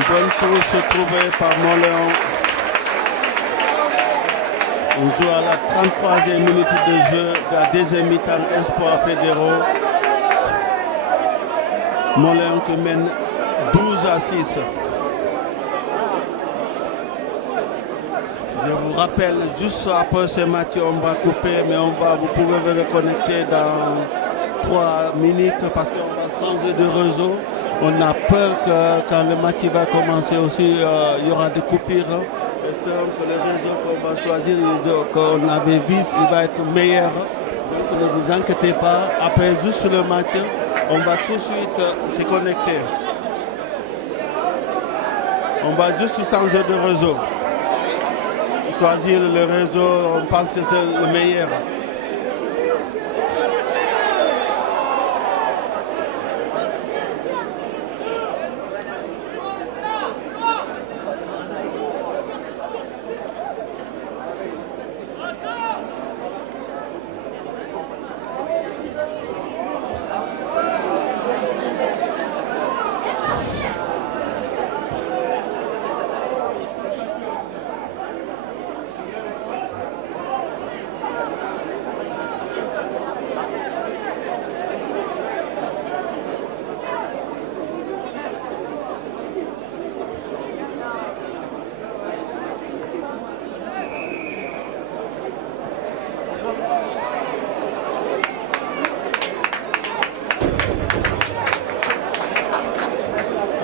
Bonne touche trouvée par Moléon. On joue à la 33e minute de jeu de la deuxième mi-temps Espoir fédéraux. Moléon qui mène 12-6. Je vous rappelle, juste après ce match, on va couper, mais vous pouvez vous reconnecter dans 3 minutes parce qu'on va changer de réseau. On a peur que quand le match va commencer aussi, il y aura des coupures. Espérons que le réseau qu'on va choisir, qu'on avait vu, il va être meilleur. Donc ne vous inquiétez pas. Après juste le match, on va tout de suite se connecter. On va juste changer de réseau. Choisir le réseau, on pense que c'est le meilleur.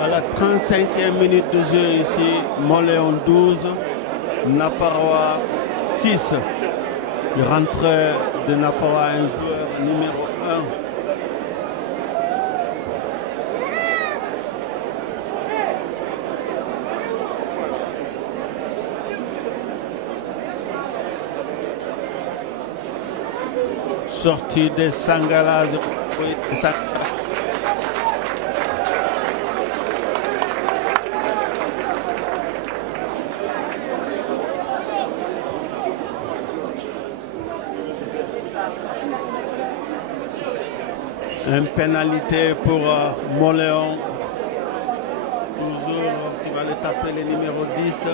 À la 35e minute de jeu ici, Moléon 12, Naparoa 6. Le rentrée de Naparoa, un joueur numéro 1. Sortie des Sangala. Oui, une pénalité pour Moléon. Toujours qui va le taper le numéro 10.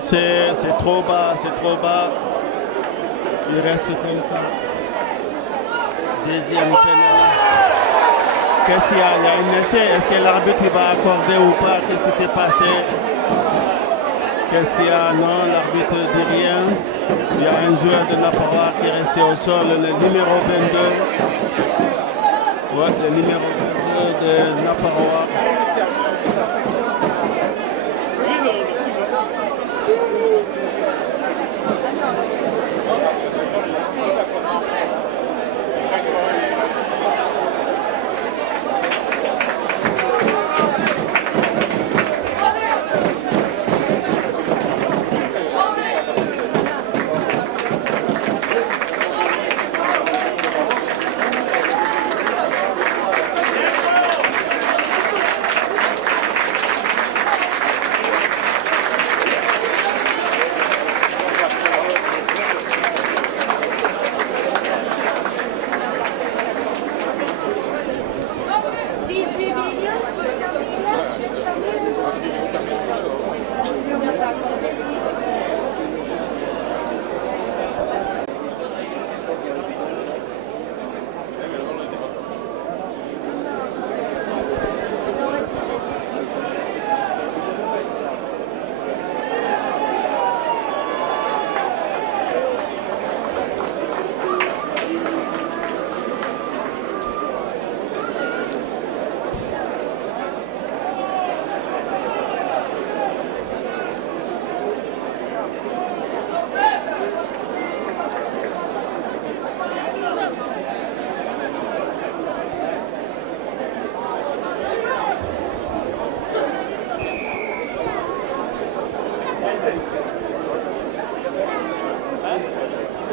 C'est trop bas, c'est trop bas. Il reste comme ça. Deuxième pénalité. Qu'est-ce qu'il y a? Il y a un essai. Est-ce que l'arbitre va accorder ou pas? Qu'est-ce qui s'est passé? Qu'est-ce qu'il y a? Non, l'arbitre ne dit rien. Il y a un joueur de Naparroa qui est resté au sol, le numéro 22. Ouais, le numéro 22 de Naparroa.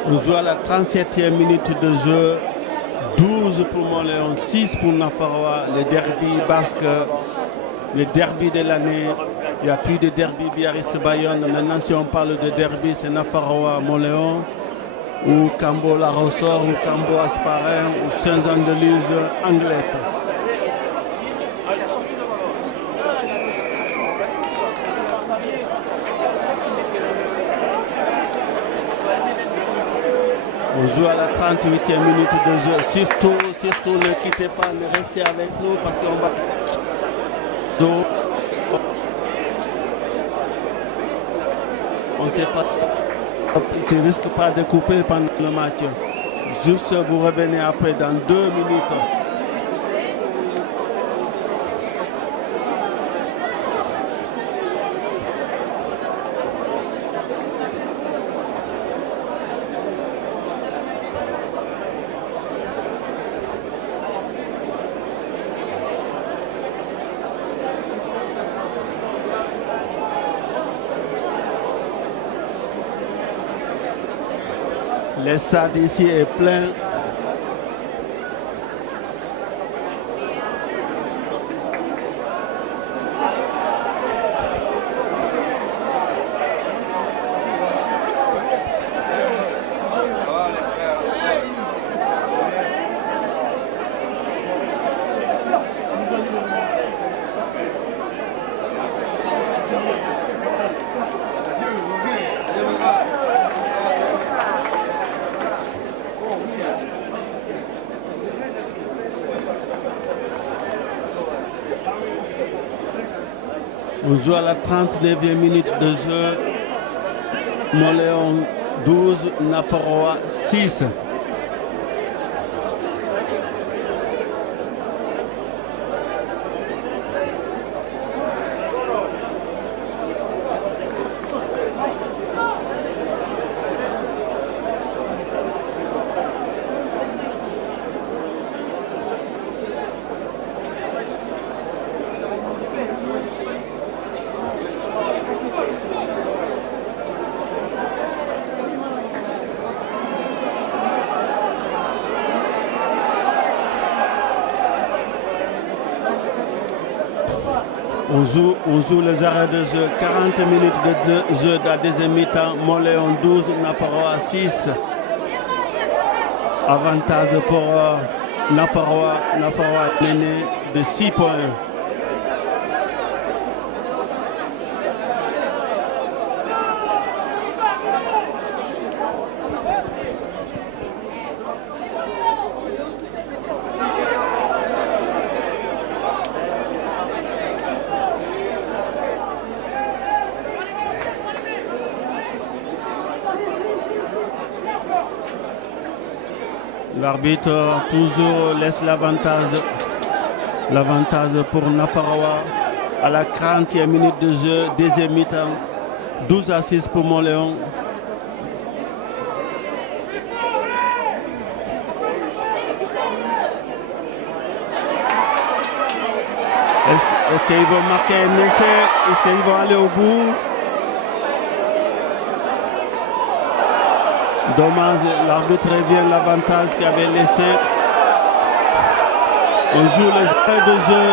On joue à la 37e minute de jeu. 12 pour Moléon, 6 pour Naparroa. Le derby basque, le derby de l'année. Il n'y a plus de derby Biarritz-Bayonne. Maintenant, si on parle de derby, c'est Naparroa-Moléon, ou Cambo-La Rossor, ou Cambo-Asparin, ou Saint-Jean-de-Luz-Anglette. On joue à la 38e minute de jeu. Surtout, ne quittez pas, ne restez avec nous parce qu'on va... On ne sait pas. Il ne risque pas de couper pendant le match. Juste, vous revenez après dans 2 minutes. Le stade ici est plein. On joue à la 39e minute de jeu. Moléon 12, Naparroa 6. On joue les arrêts de jeu. 40 minutes de jeu de la deuxième mi-temps. Montléon 12, Naparoa 6. Avantage pour Naparoa. Naparoa mené de 6 points. L'arbitre toujours laisse l'avantage pour Naparoa à la 40e minute de jeu, deuxième mi-temps, 12-6 pour Montléon. Est-ce qu'ils vont marquer un essai? Est-ce qu'ils vont aller au bout? Dommage, l'arbitre revient l'avantage qu'il avait laissé. On joue les arrêts de jeu.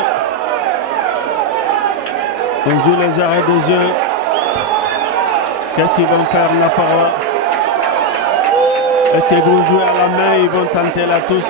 On joue les arrêts de jeu. Qu'est-ce qu'ils vont faire, Naparoa? Est-ce qu'ils vont jouer à la main? Ils vont tenter la touche?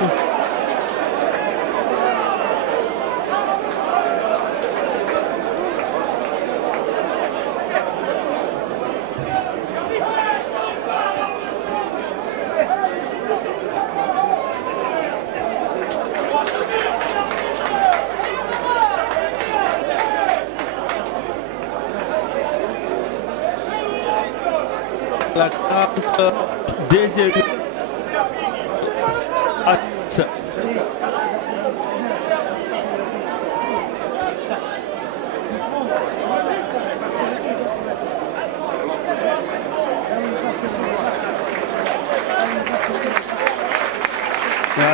La 42e.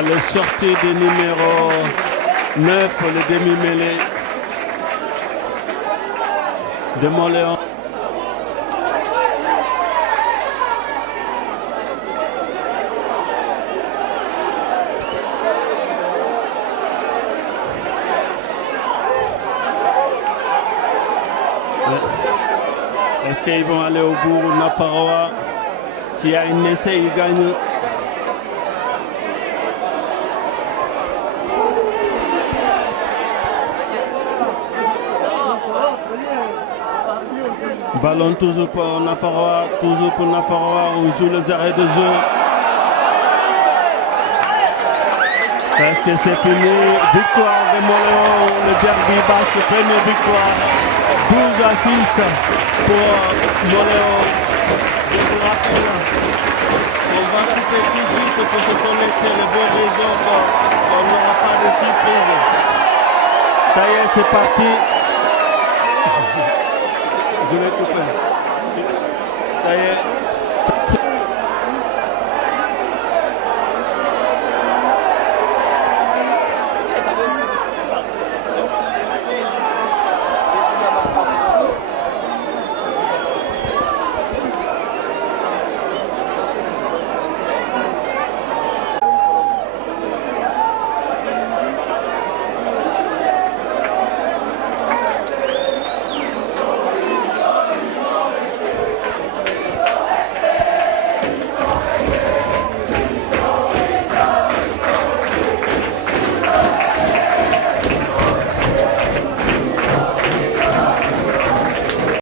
Le sortie du numéro 9, le demi-mêlée de Montléon. Est-ce qu'ils vont aller au bout? Naparoa, s'il y a un essai, ils gagnent. Ballon toujours pour Naparoa, on joue les arrêts de jeu. Est-ce que c'est fini? Victoire de Montléon, le derby basque, première victoire, 12-6 pour Montléon. Je vous rappelle, on va couper tout de suite pour se connecter les bons réseaux, on n'aura pas de surprise. Ça y est, c'est parti.